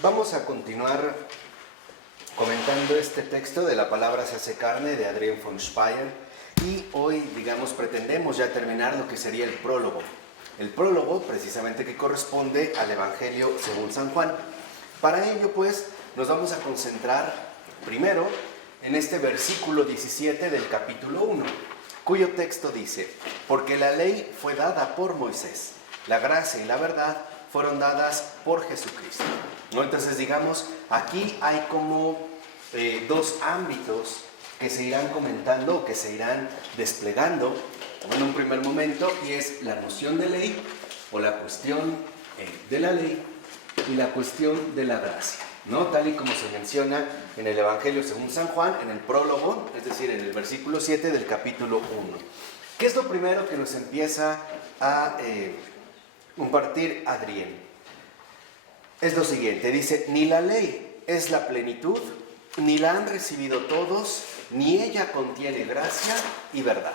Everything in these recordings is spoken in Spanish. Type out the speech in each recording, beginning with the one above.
Vamos a continuar comentando este texto de La palabra se hace carne de Adrián von Speyer y hoy, pretendemos ya terminar lo que sería el prólogo. El prólogo, precisamente, que corresponde al Evangelio según San Juan. Para ello, pues, nos vamos a concentrar primero en este versículo 17 del capítulo 1, cuyo texto dice: porque la ley fue dada por Moisés, la gracia y la verdad fueron dadas por Jesucristo. ¿No? Entonces, aquí hay como dos ámbitos que se irán comentando, que se irán desplegando en un primer momento, y es la noción de ley o la cuestión de la ley y la cuestión de la gracia, ¿no? Tal y como se menciona en el Evangelio según San Juan, en el prólogo, es decir, en el versículo 7 del capítulo 1. ¿Qué es lo primero que nos empieza a compartir Adrián? Es lo siguiente, dice: ni la ley es la plenitud, ni la han recibido todos, ni ella contiene gracia y verdad.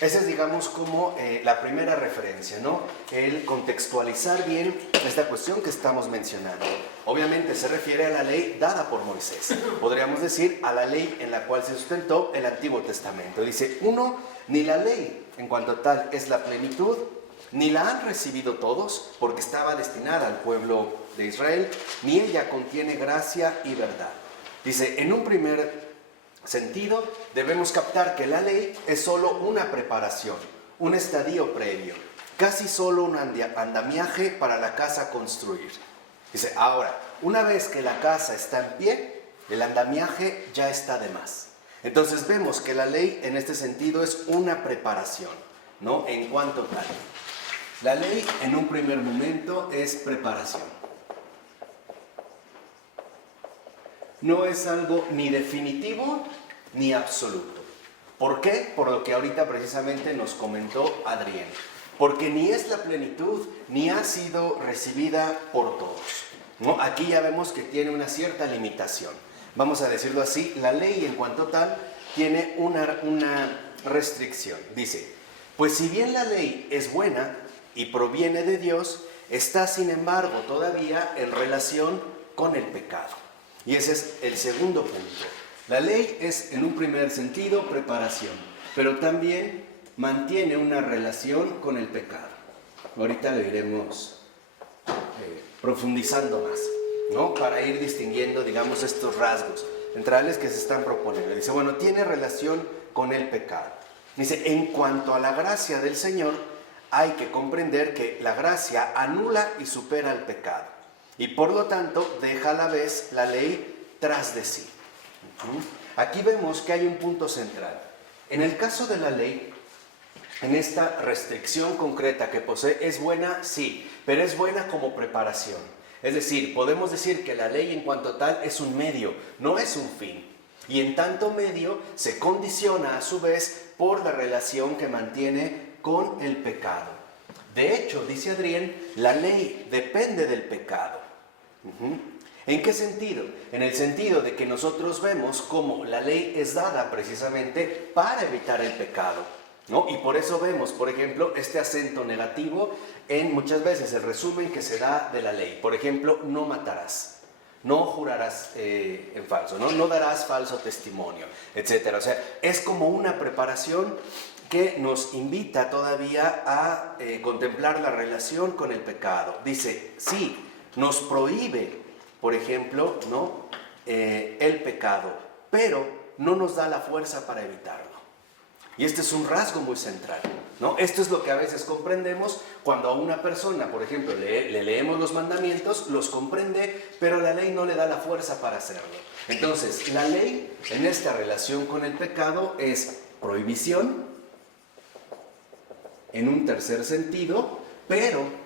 Esa es, como la primera referencia, ¿no? El contextualizar bien esta cuestión que estamos mencionando. Obviamente se refiere a la ley dada por Moisés. Podríamos decir a la ley en la cual se sustentó el Antiguo Testamento. Dice, ni la ley en cuanto a tal es la plenitud, ni la han recibido todos, porque estaba destinada al pueblo de Israel, ni ella contiene gracia y verdad. Dice, en un primer sentido, debemos captar que la ley es solo una preparación, un estadio previo, casi solo un andamiaje para la casa a construir. Dice, ahora, una vez que la casa está en pie, el andamiaje ya está de más. Entonces vemos que la ley en este sentido es una preparación, ¿no? En cuanto tal. La ley en un primer momento es preparación. No es algo ni definitivo ni absoluto. ¿Por qué? Por lo que ahorita precisamente nos comentó Adrián. Porque ni es la plenitud ni ha sido recibida por todos, ¿no? Aquí ya vemos que tiene una cierta limitación. Vamos a decirlo así, la ley en cuanto tal tiene una restricción. Dice, pues si bien la ley es buena y proviene de Dios, está sin embargo todavía en relación con el pecado. Y ese es el segundo punto. La ley es en un primer sentido preparación, pero también mantiene una relación con el pecado. Ahorita lo iremos profundizando más, ¿no? Para ir distinguiendo, estos rasgos centrales que se están proponiendo. Dice, tiene relación con el pecado. Dice, en cuanto a la gracia del Señor, hay que comprender que la gracia anula y supera el pecado. Y por lo tanto, deja a la vez la ley tras de sí. Aquí vemos que hay un punto central. En el caso de la ley, en esta restricción concreta que posee, ¿es buena? Sí, pero es buena como preparación. Es decir, podemos decir que la ley en cuanto tal es un medio, no es un fin. Y en tanto medio se condiciona a su vez por la relación que mantiene con el pecado. De hecho, dice Adrián, la ley depende del pecado. ¿En qué sentido? En el sentido de que nosotros vemos cómo la ley es dada precisamente para evitar el pecado, ¿no? Y por eso vemos, por ejemplo, este acento negativo en muchas veces el resumen que se da de la ley. Por ejemplo, no matarás, no jurarás en falso, no darás falso testimonio, etc. O sea, es como una preparación que nos invita todavía a contemplar la relación con el pecado. Dice, sí, nos prohíbe, por ejemplo, ¿no? El pecado, pero no nos da la fuerza para evitarlo. Y este es un rasgo muy central, ¿no? Esto es lo que a veces comprendemos cuando a una persona, por ejemplo, le leemos los mandamientos, los comprende, pero la ley no le da la fuerza para hacerlo. Entonces, la ley en esta relación con el pecado es prohibición, en un tercer sentido, pero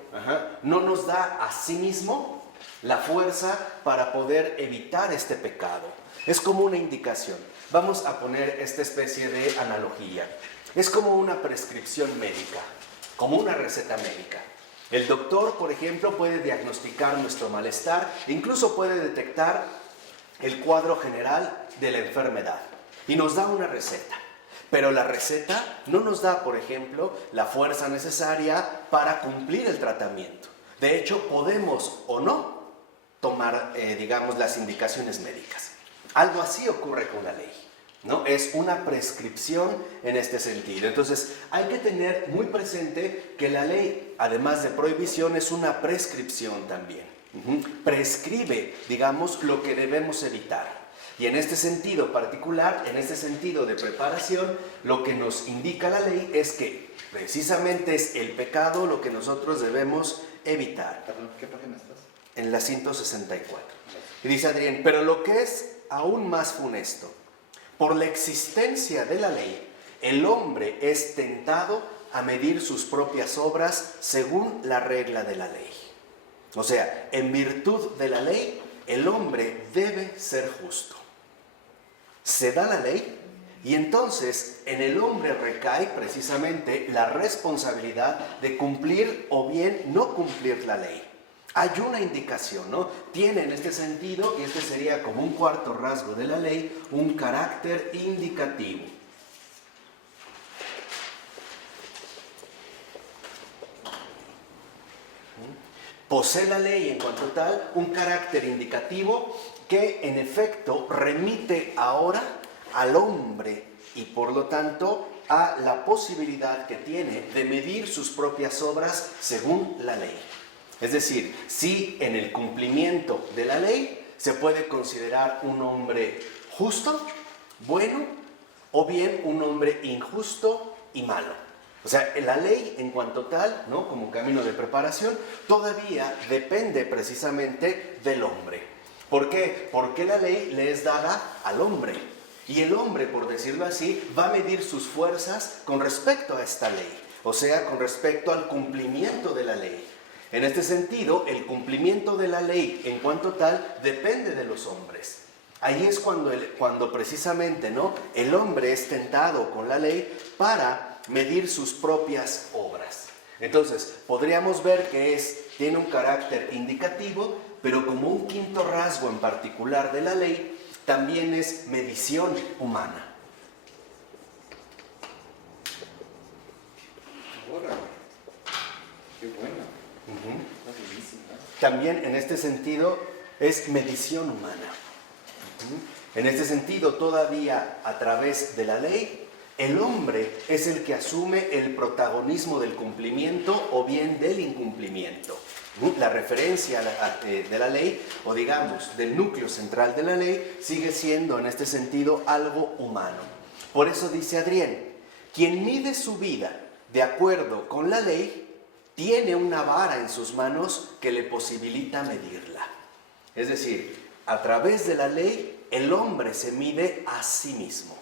no nos da a sí mismo la fuerza para poder evitar este pecado. Es como una indicación. Vamos a poner esta especie de analogía. Es como una prescripción médica, como una receta médica. El doctor, por ejemplo, puede diagnosticar nuestro malestar, incluso puede detectar el cuadro general de la enfermedad y nos da una receta. Pero la receta no nos da, por ejemplo, la fuerza necesaria para cumplir el tratamiento. De hecho, podemos o no tomar, digamos, las indicaciones médicas. Algo así ocurre con la ley, ¿no? Es una prescripción en este sentido. Entonces, hay que tener muy presente que la ley, además de prohibición, es una prescripción también. Prescribe, digamos, lo que debemos evitar. Y en este sentido particular, en este sentido de preparación, lo que nos indica la ley es que precisamente es el pecado lo que nosotros debemos evitar. Perdón, ¿qué página estás? En la 164. Y dice Adrián, pero lo que es aún más funesto, por la existencia de la ley, el hombre es tentado a medir sus propias obras según la regla de la ley. O sea, en virtud de la ley, el hombre debe ser justo. Se da la ley y entonces en el hombre recae precisamente la responsabilidad de cumplir o bien no cumplir la ley. Hay una indicación, ¿no? Tiene en este sentido, y este sería como un cuarto rasgo de la ley, un carácter indicativo. Posee la ley en cuanto tal un carácter indicativo que en efecto remite ahora al hombre y por lo tanto a la posibilidad que tiene de medir sus propias obras según la ley. Es decir, si en el cumplimiento de la ley se puede considerar un hombre justo, bueno, o bien un hombre injusto y malo. O sea, la ley en cuanto tal, ¿no?, como camino de preparación, todavía depende precisamente del hombre. ¿Por qué? Porque la ley le es dada al hombre. Y el hombre, por decirlo así, va a medir sus fuerzas con respecto a esta ley. O sea, con respecto al cumplimiento de la ley. En este sentido, el cumplimiento de la ley en cuanto tal depende de los hombres. Ahí es cuando precisamente, ¿no?, el hombre es tentado con la ley para medir sus propias obras. Entonces, podríamos ver que tiene un carácter indicativo, pero como un quinto rasgo en particular de la ley, también es medición humana. Ahora, qué bueno. También en este sentido es medición humana. En este sentido, todavía a través de la ley, el hombre es el que asume el protagonismo del cumplimiento o bien del incumplimiento. La referencia de la ley, o digamos, del núcleo central de la ley, sigue siendo en este sentido algo humano. Por eso dice Adrián, quien mide su vida de acuerdo con la ley, tiene una vara en sus manos que le posibilita medirla. Es decir, a través de la ley, el hombre se mide a sí mismo.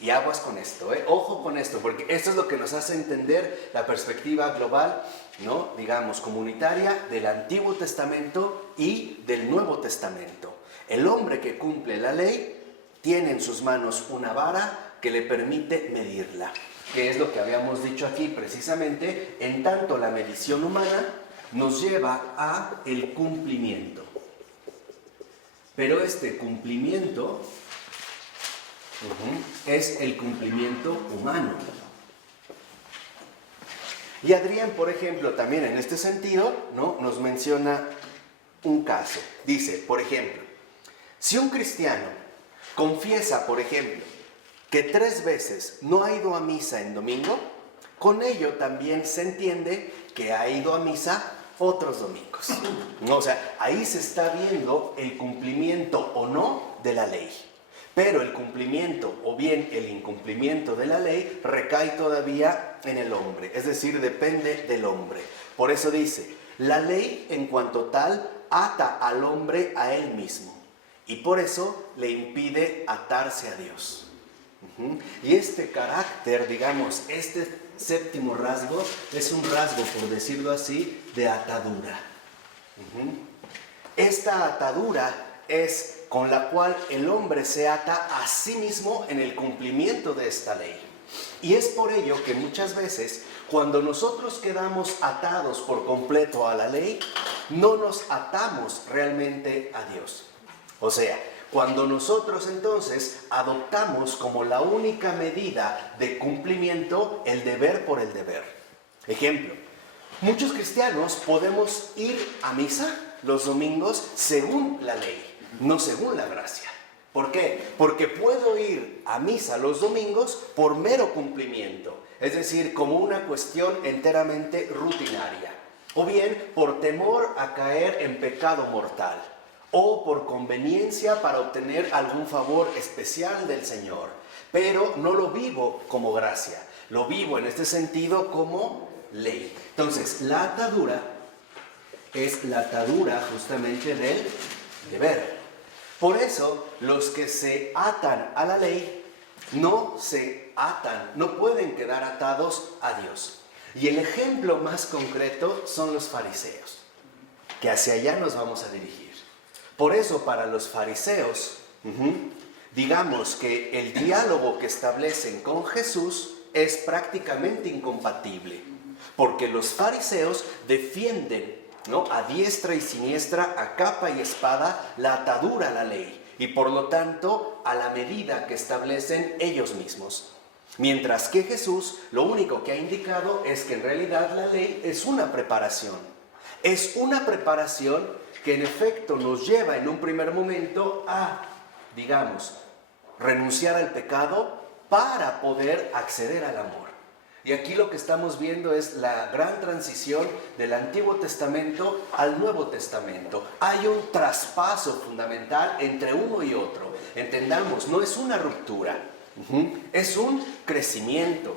Y aguas con esto, ojo con esto, porque esto es lo que nos hace entender la perspectiva global, ¿no?, digamos, comunitaria del Antiguo Testamento y del Nuevo Testamento. El hombre que cumple la ley tiene en sus manos una vara que le permite medirla, que es lo que habíamos dicho aquí precisamente, en tanto la medición humana nos lleva a el cumplimiento. Pero este cumplimiento es el cumplimiento humano. Y Adrián, por ejemplo, también en este sentido, ¿no?, nos menciona un caso. Dice, por ejemplo, si un cristiano confiesa, por ejemplo, que 3 veces no ha ido a misa en domingo, con ello también se entiende que ha ido a misa otros domingos. ¿No? O sea, ahí se está viendo el cumplimiento o no de la ley. Pero el cumplimiento o bien el incumplimiento de la ley recae todavía en el hombre, es decir, depende del hombre. Por eso dice, la ley en cuanto tal ata al hombre a él mismo y por eso le impide atarse a Dios. Y este carácter, digamos, este séptimo rasgo es un rasgo, por decirlo así, de atadura. Esta atadura es con la cual el hombre se ata a sí mismo en el cumplimiento de esta ley. Y es por ello que muchas veces, cuando nosotros quedamos atados por completo a la ley, no nos atamos realmente a Dios. O sea, cuando nosotros entonces adoptamos como la única medida de cumplimiento el deber por el deber. Ejemplo, muchos cristianos podemos ir a misa los domingos según la ley, no según la gracia. ¿Por qué? Porque puedo ir a misa los domingos por mero cumplimiento, es decir, como una cuestión enteramente rutinaria, o bien por temor a caer en pecado mortal, o por conveniencia para obtener algún favor especial del Señor, pero no lo vivo como gracia, lo vivo en este sentido como ley. Entonces, la atadura es la atadura justamente del deber. Por eso, los que se atan a la ley no se atan, no pueden quedar atados a Dios. Y el ejemplo más concreto son los fariseos, que hacia allá nos vamos a dirigir. Por eso, para los fariseos, digamos que el diálogo que establecen con Jesús es prácticamente incompatible, porque los fariseos defienden, ¿no?, a diestra y siniestra, a capa y espada, la atadura a la ley, y por lo tanto a la medida que establecen ellos mismos. Mientras que Jesús lo único que ha indicado es que en realidad la ley es una preparación. Es una preparación que en efecto nos lleva en un primer momento a, digamos, renunciar al pecado para poder acceder al amor. Y aquí lo que estamos viendo es la gran transición del Antiguo Testamento al Nuevo Testamento. Hay un traspaso fundamental entre uno y otro. Entendamos, no es una ruptura, es un crecimiento.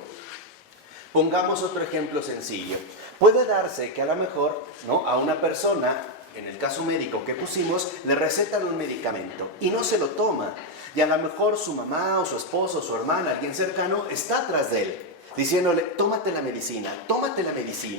Pongamos otro ejemplo sencillo. Puede darse que a lo mejor, ¿no?, a una persona, en el caso médico que pusimos, le recetan un medicamento y no se lo toma. Y a lo mejor su mamá o su esposo o su hermana, alguien cercano, está atrás de él, diciéndole, tómate la medicina.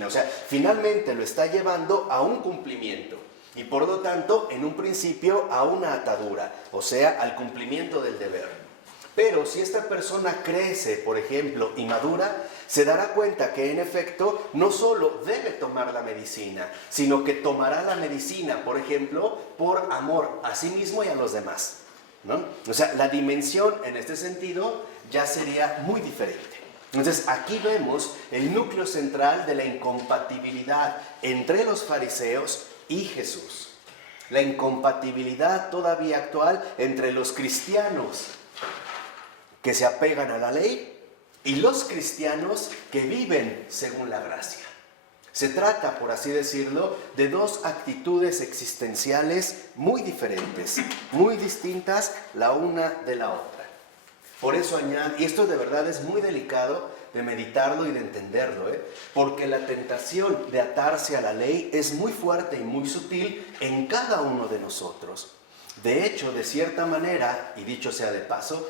O sea, finalmente lo está llevando a un cumplimiento y por lo tanto, en un principio, a una atadura, o sea, al cumplimiento del deber. Pero si esta persona crece, por ejemplo, y madura, se dará cuenta que en efecto no solo debe tomar la medicina, sino que tomará la medicina, por ejemplo, por amor a sí mismo y a los demás, ¿no? O sea, la dimensión en este sentido ya sería muy diferente. Entonces, aquí vemos el núcleo central de la incompatibilidad entre los fariseos y Jesús. La incompatibilidad todavía actual entre los cristianos que se apegan a la ley y los cristianos que viven según la gracia. Se trata, por así decirlo, de dos actitudes existenciales muy diferentes, muy distintas la una de la otra. Por eso añado, y esto de verdad es muy delicado de meditarlo y de entenderlo, porque la tentación de atarse a la ley es muy fuerte y muy sutil en cada uno de nosotros. De hecho, de cierta manera, y dicho sea de paso,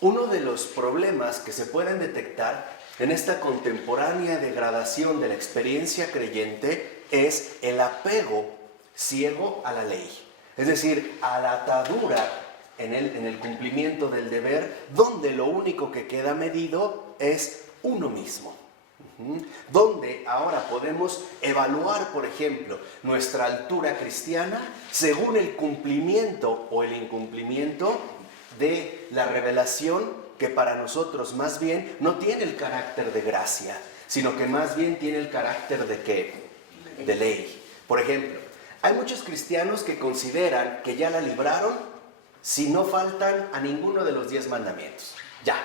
uno de los problemas que se pueden detectar en esta contemporánea degradación de la experiencia creyente es el apego ciego a la ley, es decir, a la atadura en el cumplimiento del deber, donde lo único que queda medido es uno mismo. Donde ahora podemos evaluar, por ejemplo, nuestra altura cristiana según el cumplimiento o el incumplimiento de la revelación, que para nosotros más bien no tiene el carácter de gracia, sino que más bien tiene el carácter de ¿qué? De ley. Por ejemplo, hay muchos cristianos que consideran que ya la libraron si no faltan a ninguno de los 10 mandamientos. Ya,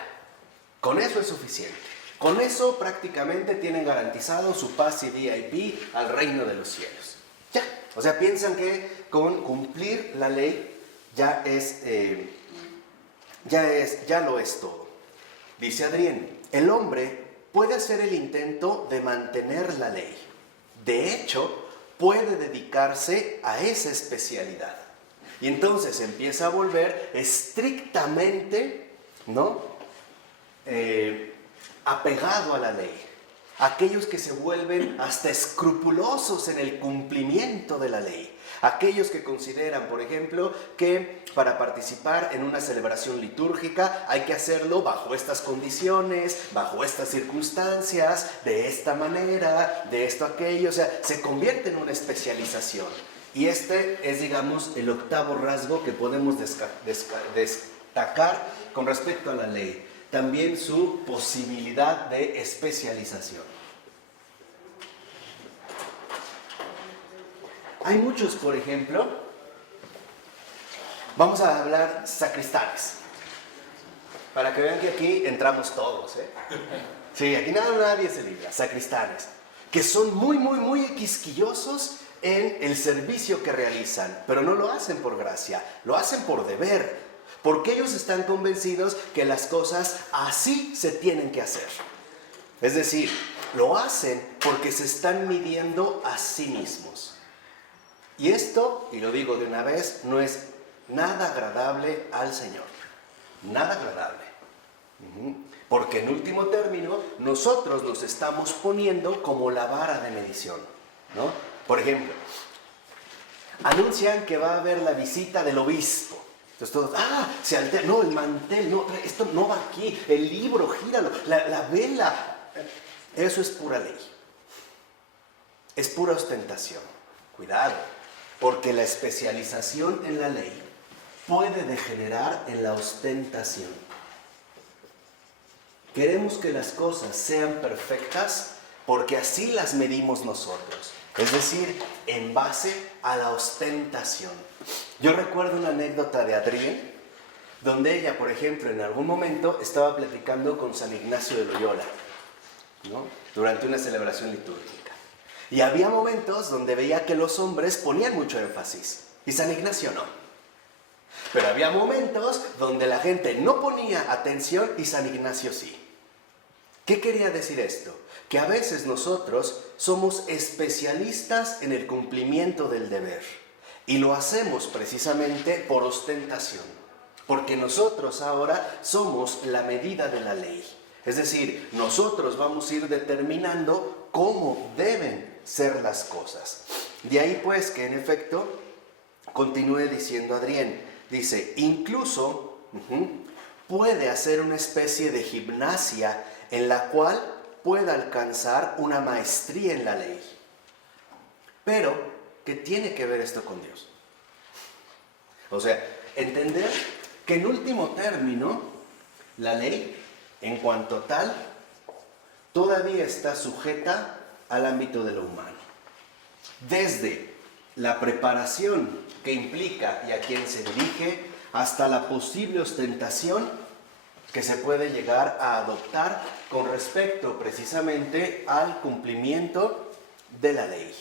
con eso es suficiente. Con eso prácticamente tienen garantizado su pase VIP al reino de los cielos. Ya, o sea, piensan que con cumplir la ley ya lo es todo. Dice Adrián, el hombre puede hacer el intento de mantener la ley. De hecho, puede dedicarse a esa especialidad. Y entonces empieza a volver estrictamente, ¿no?, apegado a la ley. Aquellos que se vuelven hasta escrupulosos en el cumplimiento de la ley. Aquellos que consideran, por ejemplo, que para participar en una celebración litúrgica hay que hacerlo bajo estas condiciones, bajo estas circunstancias, de esta manera, de esto, aquello. O sea, se convierte en una especialización. Y este es, digamos, el octavo rasgo que podemos destacar con respecto a la ley. También su posibilidad de especialización. Hay muchos, por ejemplo, vamos a hablar sacristanes, para que vean que aquí entramos todos, ¿eh? Sí, aquí nadie se libra, sacristanes, que son muy quisquillosos en el servicio que realizan, pero no lo hacen por gracia, lo hacen por deber, porque ellos están convencidos que las cosas así se tienen que hacer. Es decir, lo hacen porque se están midiendo a sí mismos. Y esto, y lo digo de una vez, no es nada agradable al Señor. Nada agradable. Porque en último término, nosotros nos estamos poniendo como la vara de medición, ¿no? Por ejemplo, anuncian que va a haber la visita del obispo. Entonces todos, se altera, no, el mantel, no, esto no va aquí, el libro, gíralo, la vela. Eso es pura ley. Es pura ostentación. Cuidado, porque la especialización en la ley puede degenerar en la ostentación. Queremos que las cosas sean perfectas porque así las medimos nosotros. Es decir, en base a la ostentación. Yo recuerdo una anécdota de Adrienne, donde ella, por ejemplo, en algún momento estaba platicando con San Ignacio de Loyola, ¿no? Durante una celebración litúrgica. Y había momentos donde veía que los hombres ponían mucho énfasis y San Ignacio no. Pero había momentos donde la gente no ponía atención y San Ignacio sí. ¿Qué quería decir esto? Que a veces nosotros somos especialistas en el cumplimiento del deber y lo hacemos precisamente por ostentación, porque nosotros ahora somos la medida de la ley. Es decir, nosotros vamos a ir determinando cómo deben ser las cosas. De ahí pues que en efecto continúe diciendo Adrienne, dice, incluso puede hacer una especie de gimnasia en la cual pueda alcanzar una maestría en la ley. Pero, ¿qué tiene que ver esto con Dios? O sea, entender que en último término, la ley, en cuanto tal, todavía está sujeta al ámbito de lo humano. Desde la preparación que implica y a quién se dirige, hasta la posible ostentación que se puede llegar a adoptar con respecto precisamente al cumplimiento de la ley.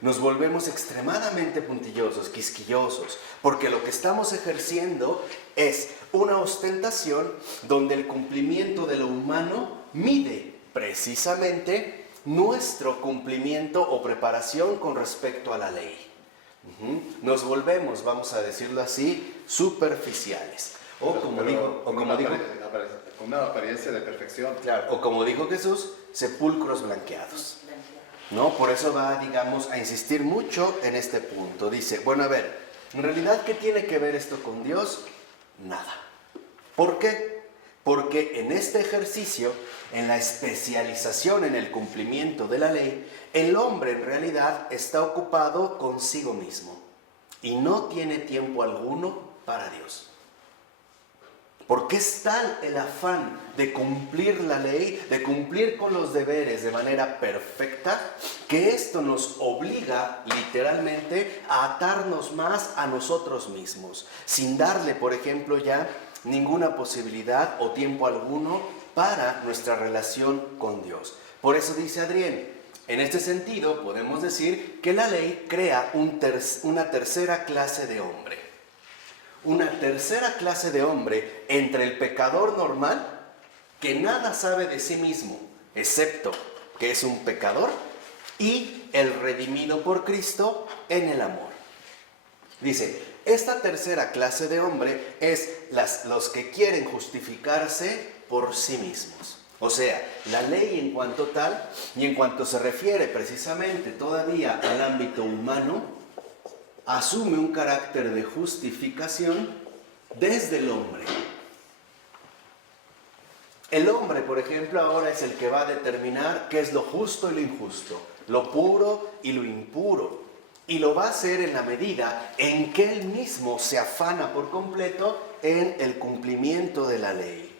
Nos volvemos extremadamente puntillosos, quisquillosos, porque lo que estamos ejerciendo es una ostentación donde el cumplimiento de lo humano mide precisamente nuestro cumplimiento o preparación con respecto a la ley. Nos volvemos, vamos a decirlo así, superficiales. O como digo, con una apariencia de perfección. Claro, o como dijo Jesús, sepulcros blanqueados. ¿No? Por eso va, digamos, a insistir mucho en este punto. Dice, bueno, a ver, en realidad, ¿qué tiene que ver esto con Dios? Nada. ¿Por qué? Porque en este ejercicio, en la especialización en el cumplimiento de la ley, el hombre en realidad está ocupado consigo mismo y no tiene tiempo alguno para Dios. Porque es tal el afán de cumplir la ley, de cumplir con los deberes de manera perfecta, que esto nos obliga literalmente a atarnos más a nosotros mismos, sin darle, por ejemplo, ya ninguna posibilidad o tiempo alguno para nuestra relación con Dios. Por eso dice Adrienne, en este sentido podemos decir que la ley crea una tercera clase de hombre. Una tercera clase de hombre entre el pecador normal, que nada sabe de sí mismo, excepto que es un pecador, y el redimido por Cristo en el amor. Dice, esta tercera clase de hombre es los que quieren justificarse por sí mismos. O sea, la ley en cuanto tal, y en cuanto se refiere precisamente todavía al ámbito humano, asume un carácter de justificación desde el hombre. El hombre, por ejemplo, ahora es el que va a determinar qué es lo justo y lo injusto, lo puro y lo impuro. Y lo va a hacer en la medida en que él mismo se afana por completo en el cumplimiento de la ley.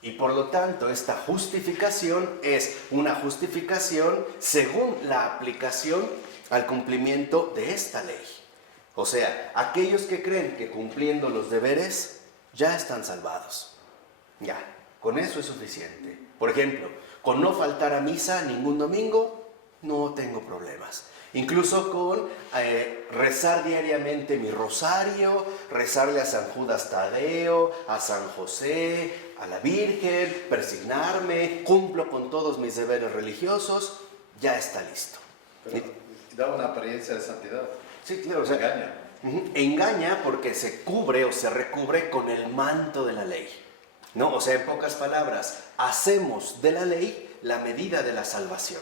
Y por lo tanto, esta justificación es una justificación según la aplicación al cumplimiento de esta ley. O sea, aquellos que creen que cumpliendo los deberes ya están salvados. Ya, con eso es suficiente. Por ejemplo, con no faltar a misa ningún domingo, no tengo problemas. Incluso con rezar diariamente mi rosario, rezarle a San Judas Tadeo, a San José, a la Virgen, persignarme, cumplo con todos mis deberes religiosos, ya está listo. Pero da una apariencia de santidad. Sí, claro, o sea, Engaña. engaña porque se cubre o se recubre con el manto de la ley. ¿No? O sea, en pocas palabras, hacemos de la ley la medida de la salvación.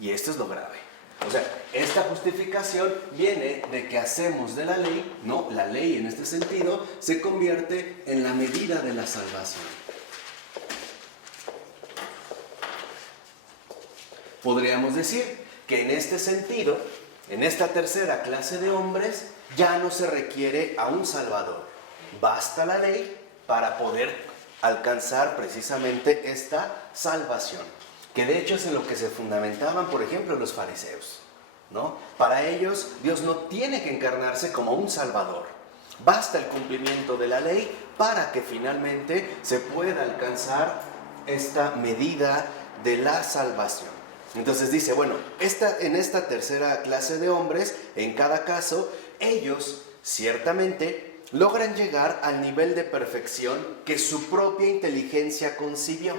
Y esto es lo grave. O sea, esta justificación viene de que hacemos de la ley, no, la ley en este sentido se convierte en la medida de la salvación. Podríamos decir que en este sentido, en esta tercera clase de hombres, ya no se requiere a un Salvador. Basta la ley para poder alcanzar precisamente esta salvación. Que de hecho es en lo que se fundamentaban, por ejemplo, los fariseos, ¿no? Para ellos, Dios no tiene que encarnarse como un Salvador. Basta el cumplimiento de la ley para que finalmente se pueda alcanzar esta medida de la salvación. Entonces dice, bueno, en esta tercera clase de hombres, en cada caso, ellos ciertamente logran llegar al nivel de perfección que su propia inteligencia concibió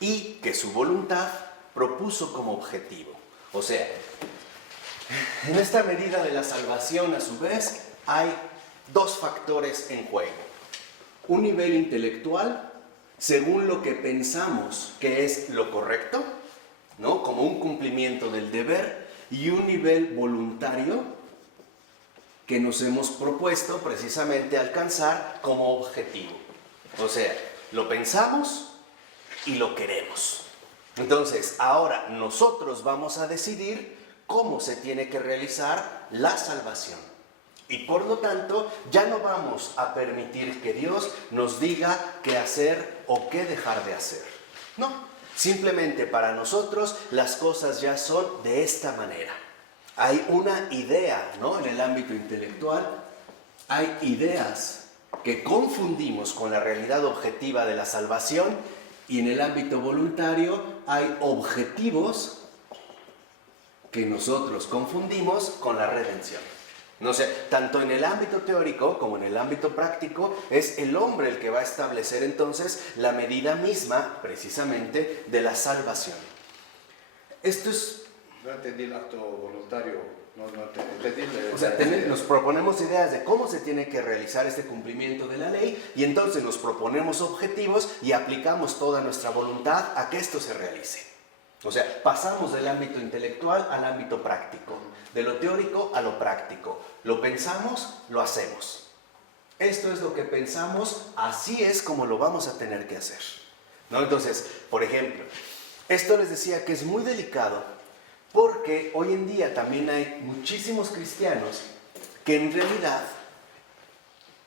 y que su voluntad propuso como objetivo. O sea, en esta medida de la salvación, a su vez, hay dos factores en juego. Un nivel intelectual, según lo que pensamos que es lo correcto, ¿no? Como un cumplimiento del deber, y un nivel voluntario que nos hemos propuesto precisamente alcanzar como objetivo. O sea, lo pensamos y lo queremos. Entonces, ahora nosotros vamos a decidir cómo se tiene que realizar la salvación. Y por lo tanto, ya no vamos a permitir que Dios nos diga qué hacer o qué dejar de hacer. No, simplemente para nosotros las cosas ya son de esta manera. Hay una idea, ¿no? En el ámbito intelectual, hay ideas que confundimos con la realidad objetiva de la salvación, y en el ámbito voluntario hay objetivos que nosotros confundimos con la redención. No sé, tanto en el ámbito teórico como en el ámbito práctico, es el hombre el que va a establecer entonces la medida misma, precisamente, de la salvación. Esto es... No entendí el acto voluntario. No entendí. O sea, nos proponemos ideas de cómo se tiene que realizar este cumplimiento de la ley, y entonces nos proponemos objetivos y aplicamos toda nuestra voluntad a que esto se realice. O sea, pasamos del ámbito intelectual al ámbito práctico, de lo teórico a lo práctico. Lo pensamos, lo hacemos. Esto es lo que pensamos, así es como lo vamos a tener que hacer, ¿no? Entonces, por ejemplo, esto les decía que es muy delicado, porque hoy en día también hay muchísimos cristianos que en realidad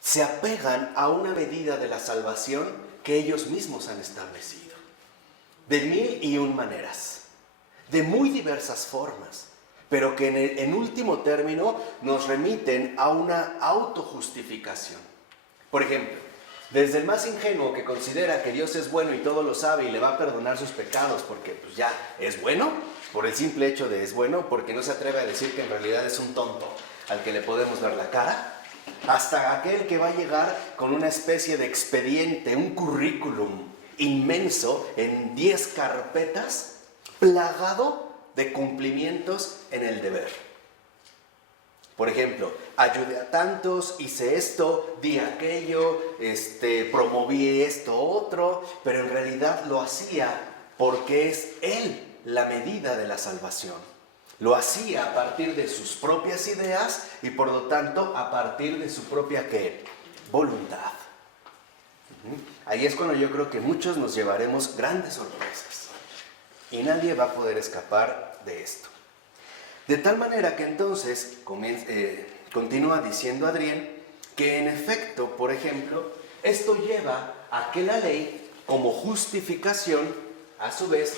se apegan a una medida de la salvación que ellos mismos han establecido. De mil y un maneras, de muy diversas formas, pero que en último término nos remiten a una autojustificación. Por ejemplo, desde el más ingenuo que considera que Dios es bueno y todo lo sabe y le va a perdonar sus pecados porque pues ya es bueno, por el simple hecho de es bueno, porque no se atreve a decir que en realidad es un tonto al que le podemos dar la cara, hasta aquel que va a llegar con una especie de expediente, un currículum inmenso en 10 carpetas, plagado de cumplimientos en el deber. Por ejemplo, ayudé a tantos, hice esto, di aquello, promoví esto, otro, pero en realidad lo hacía porque es Él la medida de la salvación. Lo hacía a partir de sus propias ideas y por lo tanto a partir de su propia ¿qué? Voluntad. Ahí es cuando yo creo que muchos nos llevaremos grandes sorpresas y nadie va a poder escapar de esto. De tal manera que entonces continúa diciendo Adrián que en efecto, por ejemplo, esto lleva a que la ley, como justificación, a su vez,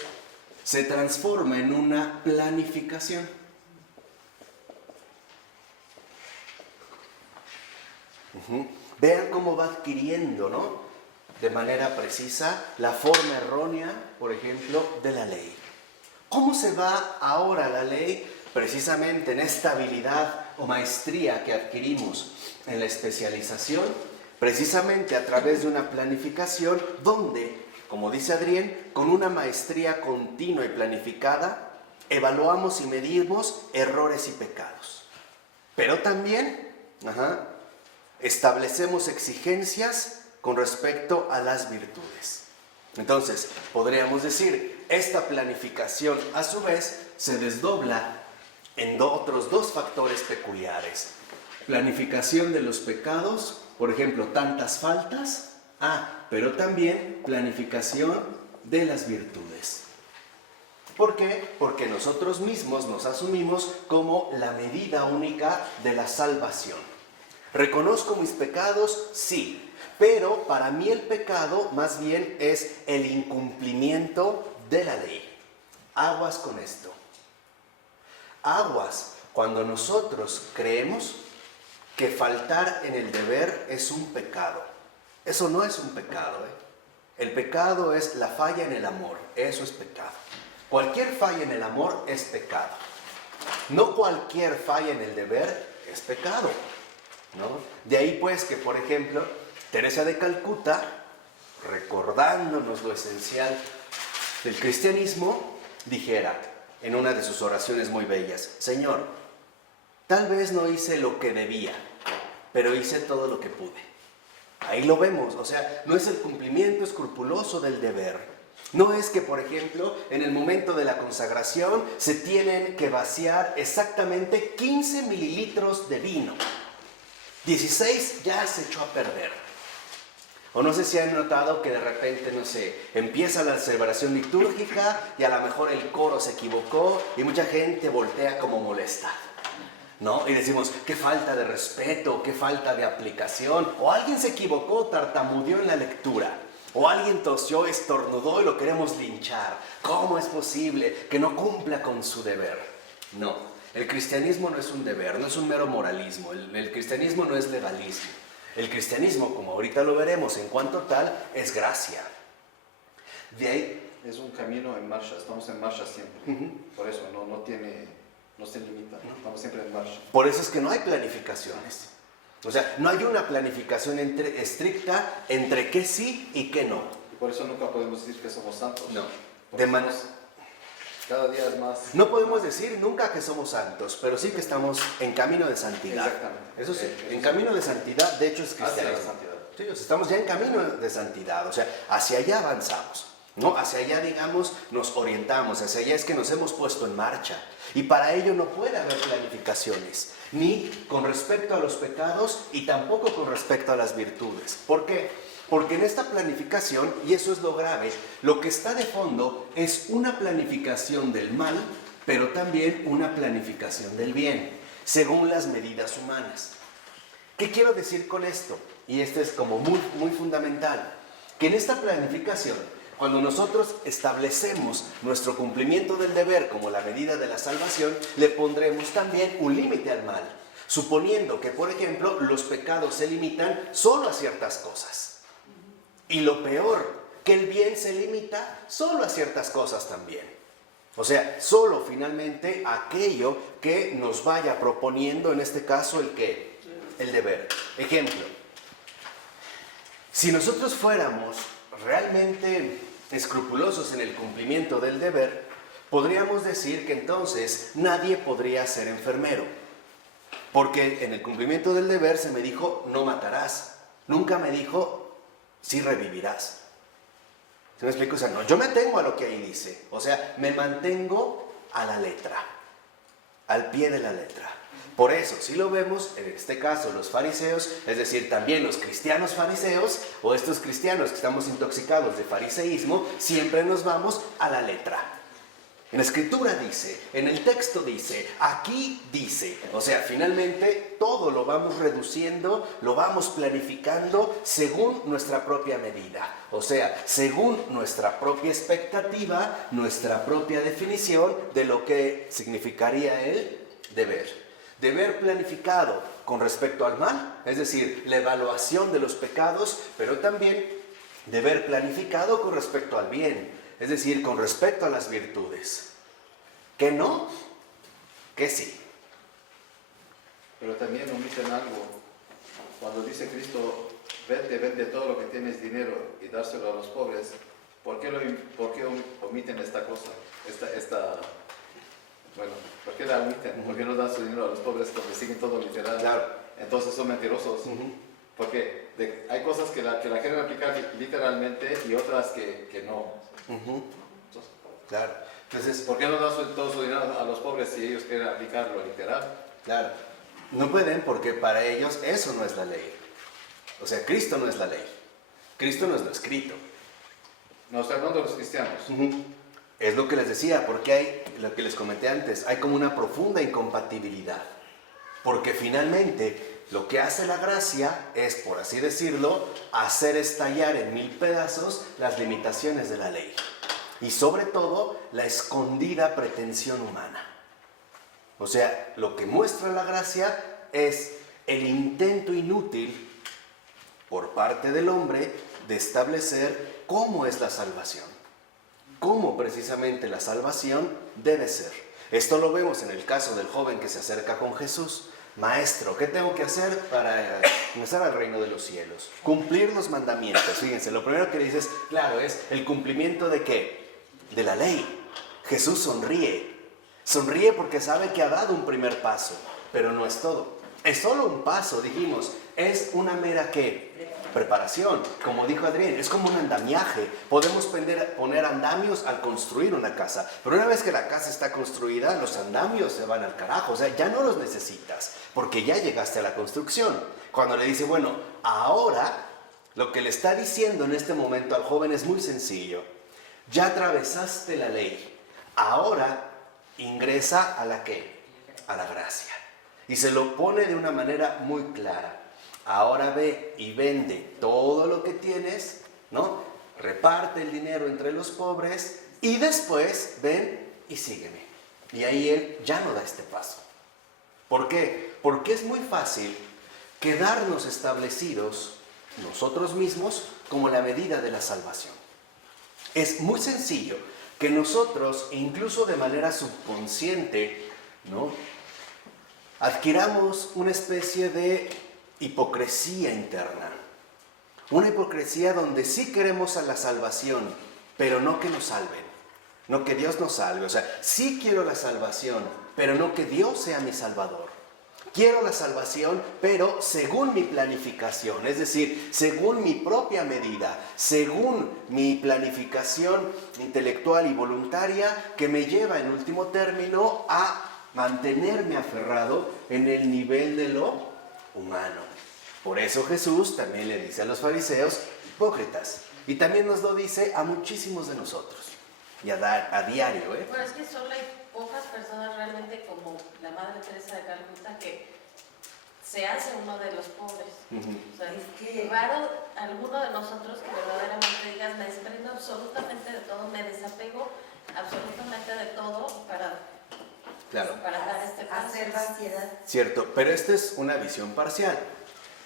se transforma en una planificación. Vean cómo va adquiriendo, ¿no?, de manera precisa la forma errónea, por ejemplo, de la ley. ¿Cómo se va ahora la ley? Precisamente en esta habilidad o maestría que adquirimos en la especialización, precisamente a través de una planificación donde, como dice Adrián, con una maestría continua y planificada, evaluamos y medimos errores y pecados. Pero también establecemos exigencias con respecto a las virtudes. Entonces, podríamos decir, esta planificación a su vez se desdobla en otros dos factores peculiares. Planificación de los pecados, por ejemplo, tantas faltas, pero también planificación de las virtudes. ¿Por qué? Porque nosotros mismos nos asumimos como la medida única de la salvación. ¿Reconozco mis pecados? Sí. Pero para mí el pecado más bien es el incumplimiento de la ley. Aguas con esto. Aguas cuando nosotros creemos que faltar en el deber es un pecado. Eso no es un pecado, El pecado es la falla en el amor. Eso es pecado. Cualquier falla en el amor es pecado. No cualquier falla en el deber es pecado, ¿no? De ahí pues que, por ejemplo, Teresa de Calcuta, recordándonos lo esencial del cristianismo, dijera en una de sus oraciones muy bellas: Señor, tal vez no hice lo que debía, pero hice todo lo que pude. Ahí lo vemos, o sea, no es el cumplimiento escrupuloso del deber. No es que, por ejemplo, en el momento de la consagración se tienen que vaciar exactamente 15 mililitros de vino. 16 ya se echó a perder. O no sé si han notado que de repente, no sé, empieza la celebración litúrgica y a lo mejor el coro se equivocó y mucha gente voltea como molesta, ¿no? Y decimos, qué falta de respeto, qué falta de aplicación. O alguien se equivocó, tartamudeó en la lectura. O alguien tosió, estornudó y lo queremos linchar. ¿Cómo es posible que no cumpla con su deber? No, el cristianismo no es un deber, no es un mero moralismo. El cristianismo no es legalismo. El cristianismo, como ahorita lo veremos en cuanto tal, es gracia. De ahí es un camino en marcha, estamos en marcha siempre. Por eso no se limita, estamos siempre en marcha. Por eso es que no hay planificaciones. O sea, no hay una planificación estricta entre qué sí y qué no. Y por eso nunca podemos decir que somos santos. No. Cada día es más. No podemos decir nunca que somos santos, pero sí que estamos en camino de santidad. Exactamente. Eso sí, en camino de santidad, de hecho es cristianismo. Hacia la santidad. Sí, o sea, estamos ya en camino de santidad, o sea, hacia allá avanzamos, ¿no? Hacia allá, digamos, nos orientamos, hacia allá es que nos hemos puesto en marcha. Y para ello no puede haber planificaciones, ni con respecto a los pecados y tampoco con respecto a las virtudes. ¿Por qué? Porque en esta planificación, y eso es lo grave, lo que está de fondo es una planificación del mal, pero también una planificación del bien, según las medidas humanas. ¿Qué quiero decir con esto? Y esto es como muy fundamental, que en esta planificación, cuando nosotros establecemos nuestro cumplimiento del deber como la medida de la salvación, le pondremos también un límite al mal, suponiendo que, por ejemplo, los pecados se limitan solo a ciertas cosas. Y lo peor, que el bien se limita solo a ciertas cosas también. O sea, solo finalmente aquello que nos vaya proponiendo, en este caso, el deber. Ejemplo, si nosotros fuéramos realmente escrupulosos en el cumplimiento del deber, podríamos decir que entonces nadie podría ser enfermero. Porque en el cumplimiento del deber se me dijo, no matarás. Nunca me dijo, sí revivirás. ¿Se me explica? O sea, no, yo me atengo a lo que ahí dice. O sea, me mantengo a la letra, al pie de la letra. Por eso, si lo vemos, en este caso los fariseos, es decir, también los cristianos fariseos, o estos cristianos que estamos intoxicados de fariseísmo, siempre nos vamos a la letra. En la escritura dice, en el texto dice, aquí dice. O sea, finalmente todo lo vamos reduciendo, lo vamos planificando según nuestra propia medida. O sea, según nuestra propia expectativa, nuestra propia definición de lo que significaría el deber. Deber planificado con respecto al mal, es decir, la evaluación de los pecados, pero también deber planificado con respecto al bien. Es decir, con respecto a las virtudes. ¿Que no? Que sí. Pero también omiten algo. Cuando dice Cristo, vende todo lo que tienes dinero y dárselo a los pobres, ¿por qué omiten esta cosa? Bueno, ¿por qué la omiten? ¿Por qué no dan su dinero a los pobres porque siguen todo literal? Claro. Entonces son mentirosos. Porque hay cosas que la quieren aplicar literalmente y otras que no. Entonces, Claro. Entonces, ¿por qué no dan todo su dinero a los pobres si ellos quieren aplicarlo literal? claro, no pueden porque para ellos eso no es la ley. O sea, Cristo no es la ley. Cristo no es lo escrito. No, estoy hablando de los cristianos. Es lo que les decía, porque hay, lo que les comenté antes, hay como una profunda incompatibilidad. Porque finalmente lo que hace la gracia es, por así decirlo, hacer estallar en 1000 pedazos las limitaciones de la ley. Y sobre todo, la escondida pretensión humana. O sea, lo que muestra la gracia es el intento inútil por parte del hombre de establecer cómo es la salvación. Cómo precisamente la salvación debe ser. Esto lo vemos en el caso del joven que se acerca con Jesús. Maestro, ¿qué tengo que hacer para ingresar al reino de los cielos? Cumplir los mandamientos. Fíjense, lo primero que dices, claro, es el cumplimiento de ¿qué? De la ley. Jesús sonríe. Sonríe porque sabe que ha dado un primer paso, pero no es todo. Es solo un paso, dijimos. Es una mera ¿qué? Preparación. Como dijo Adrián, es como un andamiaje. Podemos poner andamios al construir una casa, pero una vez que la casa está construida, los andamios se van al carajo. O sea, ya no los necesitas, porque ya llegaste a la construcción. Cuando le dice, bueno, ahora lo que le está diciendo en este momento al joven es muy sencillo. Ya atravesaste la ley. Ahora ingresa a la ¿qué? A la gracia. Y se lo pone de una manera muy clara. Ahora ve y vende todo lo que tienes, ¿no? Reparte el dinero entre los pobres y después ven y sígueme. Y ahí él ya no da este paso. ¿Por qué? Porque es muy fácil quedarnos establecidos nosotros mismos como la medida de la salvación. Es muy sencillo que nosotros, incluso de manera subconsciente, ¿no?, adquiramos una especie de hipocresía interna. Una hipocresía donde sí queremos a la salvación, pero no que nos salven. No que Dios nos salve. O sea, sí quiero la salvación, pero no que Dios sea mi salvador. Quiero la salvación, pero según mi planificación, es decir, según mi propia medida, según mi planificación intelectual y voluntaria, que me lleva en último término a mantenerme aferrado en el nivel de lo humano. Por eso Jesús también le dice a los fariseos, hipócritas, y también nos lo dice a muchísimos de nosotros, y a diario. Bueno, es que solo hay pocas personas realmente como la Madre Teresa de Calcuta que se hace uno de los pobres. O sea, es que raro alguno de nosotros que verdaderamente digas, me desprendo absolutamente de todo, me desapego absolutamente de todo para dar este paso. Hacer vaciedad. Cierto, pero esta es una visión parcial,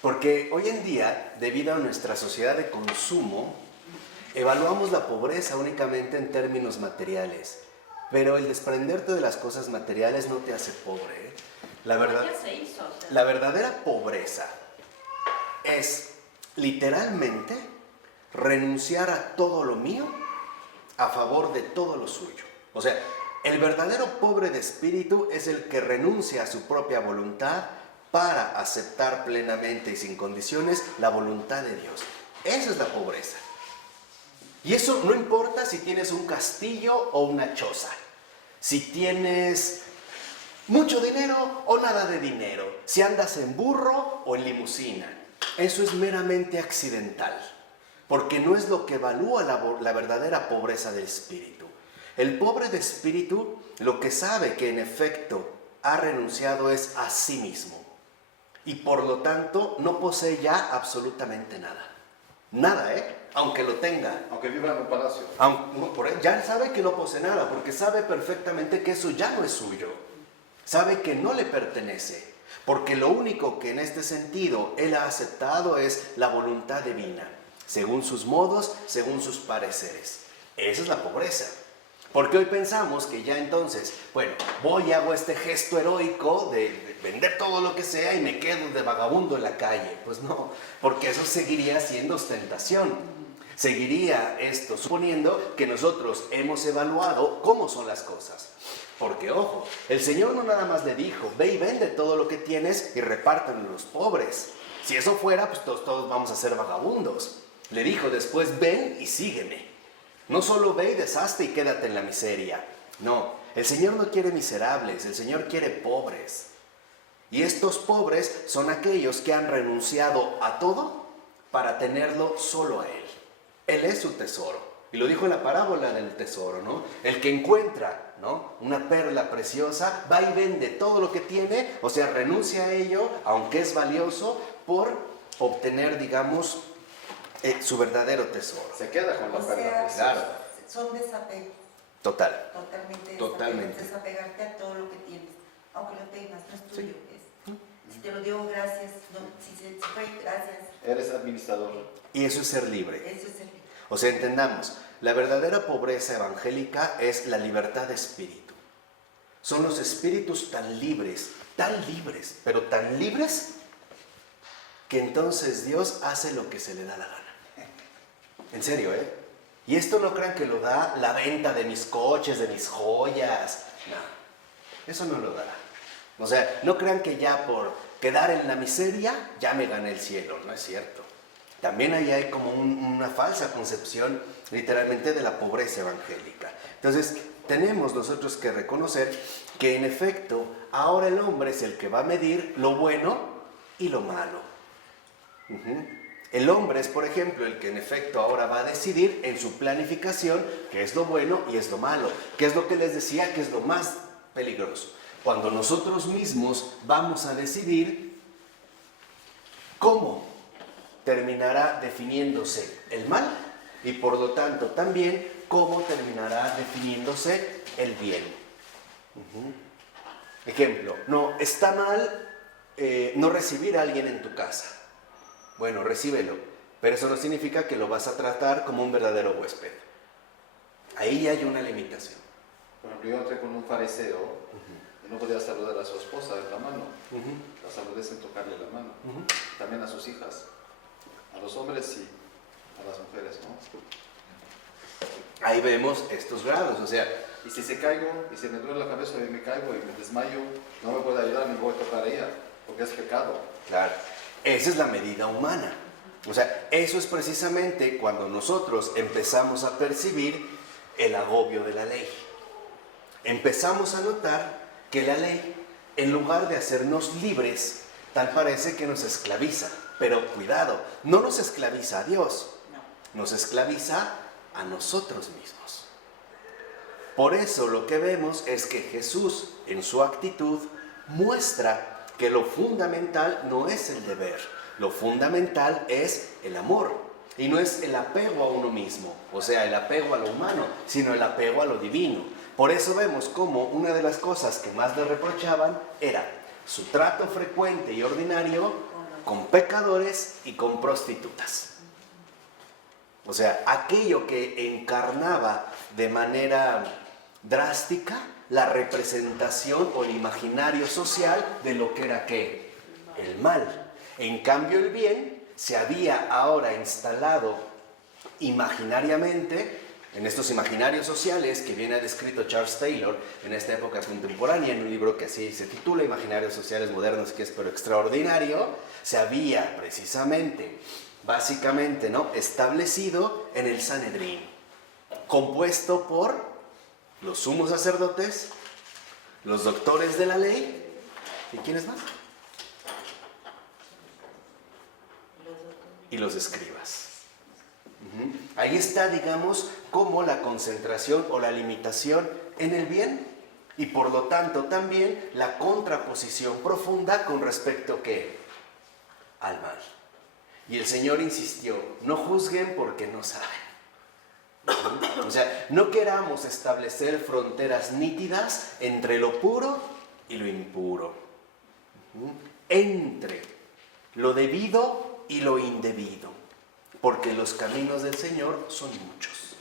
porque hoy en día, debido a nuestra sociedad de consumo, evaluamos la pobreza únicamente en términos materiales, pero el desprenderte de las cosas materiales no te hace pobre. La verdadera pobreza es literalmente renunciar a todo lo mío a favor de todo lo suyo. O sea, el verdadero pobre de espíritu es el que renuncia a su propia voluntad para aceptar plenamente y sin condiciones la voluntad de Dios. Esa es la pobreza. Y eso no importa si tienes un castillo o una choza, si tienes mucho dinero o nada de dinero, si andas en burro o en limusina. Eso es meramente accidental, porque no es lo que evalúa la verdadera pobreza del espíritu. El pobre de espíritu lo que sabe que en efecto ha renunciado es a sí mismo y por lo tanto no posee ya absolutamente nada. Nada, aunque lo tenga. Aunque viva en un palacio. Ya sabe que no posee nada porque sabe perfectamente que eso ya no es suyo. Sabe que no le pertenece. Porque lo único que en este sentido él ha aceptado es la voluntad divina, según sus modos, según sus pareceres. Esa es la pobreza. Porque hoy pensamos que ya entonces, bueno, voy y hago este gesto heroico de vender todo lo que sea y me quedo de vagabundo en la calle. Pues no, porque eso seguiría siendo ostentación. Seguiría esto suponiendo que nosotros hemos evaluado cómo son las cosas. Porque, ojo, el Señor no nada más le dijo, ve y vende todo lo que tienes y repártanlo a los pobres. Si eso fuera, pues todos vamos a ser vagabundos. Le dijo después, ven y sígueme. No solo ve y deshazte y quédate en la miseria. No, el Señor no quiere miserables, el Señor quiere pobres. Y estos pobres son aquellos que han renunciado a todo para tenerlo solo a Él. Él es su tesoro. Y lo dijo en la parábola del tesoro, ¿no? El que encuentra, ¿no?, una perla preciosa, va y vende todo lo que tiene, o sea, renuncia a ello, aunque es valioso, por obtener, digamos, su verdadero tesoro. Se queda con la perla. Claro. Son desapegos. Total. Totalmente. Desapegarte a todo lo que tienes. Aunque lo tengas, no es tuyo. Si te lo dio, gracias. No, si se fue, gracias. Eres administrador. Y eso es ser libre. Eso es ser libre. O sea, entendamos, la verdadera pobreza evangélica es la libertad de espíritu. Son los espíritus tan libres, pero tan libres, que entonces Dios hace lo que se le da la gana. En serio, Y esto no crean que lo da la venta de mis coches, de mis joyas. No, eso no lo dará. O sea, no crean que ya por quedar en la miseria ya me gané el cielo, no es cierto. También ahí hay como una falsa concepción literalmente de la pobreza evangélica. Entonces, tenemos nosotros que reconocer que en efecto, ahora el hombre es el que va a medir lo bueno y lo malo. El hombre es, por ejemplo, el que en efecto ahora va a decidir en su planificación qué es lo bueno y es lo malo. ¿Qué es lo que les decía que es lo más peligroso? Cuando nosotros mismos vamos a decidir cómo terminará definiéndose el mal y por lo tanto también cómo terminará definiéndose el bien. Ejemplo, no, está mal no recibir a alguien en tu casa. Bueno, recíbelo, pero eso no significa que lo vas a tratar como un verdadero huésped. Ahí hay una limitación. Por ejemplo, yo entré con un fariseo y no podía saludar a su esposa de la mano. La saludé sin tocarle la mano. También a sus hijas. A los hombres sí, a las mujeres no. Ahí vemos estos grados, o sea, y si se caigo y se me duele la cabeza y me caigo y me desmayo, no me puede ayudar ni voy a tocar a ella, porque es pecado. Claro, esa es la medida humana. O sea, eso es precisamente cuando nosotros empezamos a percibir el agobio de la ley. Empezamos a notar que la ley, en lugar de hacernos libres, tal parece que nos esclaviza. Pero cuidado, no nos esclaviza a Dios, nos esclaviza a nosotros mismos. Por eso lo que vemos es que Jesús, en su actitud, muestra que lo fundamental no es el deber, lo fundamental es el amor. Y no es el apego a uno mismo, o sea, el apego a lo humano, sino el apego a lo divino. Por eso vemos cómo una de las cosas que más le reprochaban era su trato frecuente y ordinario con pecadores y con prostitutas. O sea, aquello que encarnaba de manera drástica la representación o el imaginario social de lo que era ¿qué? El mal. En cambio, el bien se había ahora instalado imaginariamente en estos imaginarios sociales que viene descrito Charles Taylor en esta época contemporánea, en un libro que así se titula Imaginarios Sociales Modernos, que es pero extraordinario. Se había precisamente, básicamente, ¿no?, establecido en el Sanedrín, compuesto por los sumos sacerdotes, los doctores de la ley, ¿y quiénes más? Y los escribas. Ahí está, digamos, como la concentración o la limitación en el bien y por lo tanto también la contraposición profunda con respecto ¿qué? Al mal. Y el Señor insistió, no juzguen porque no saben. O sea, no queramos establecer fronteras nítidas entre lo puro y lo impuro. Entre lo debido y lo indebido. Porque los caminos del Señor son muchos.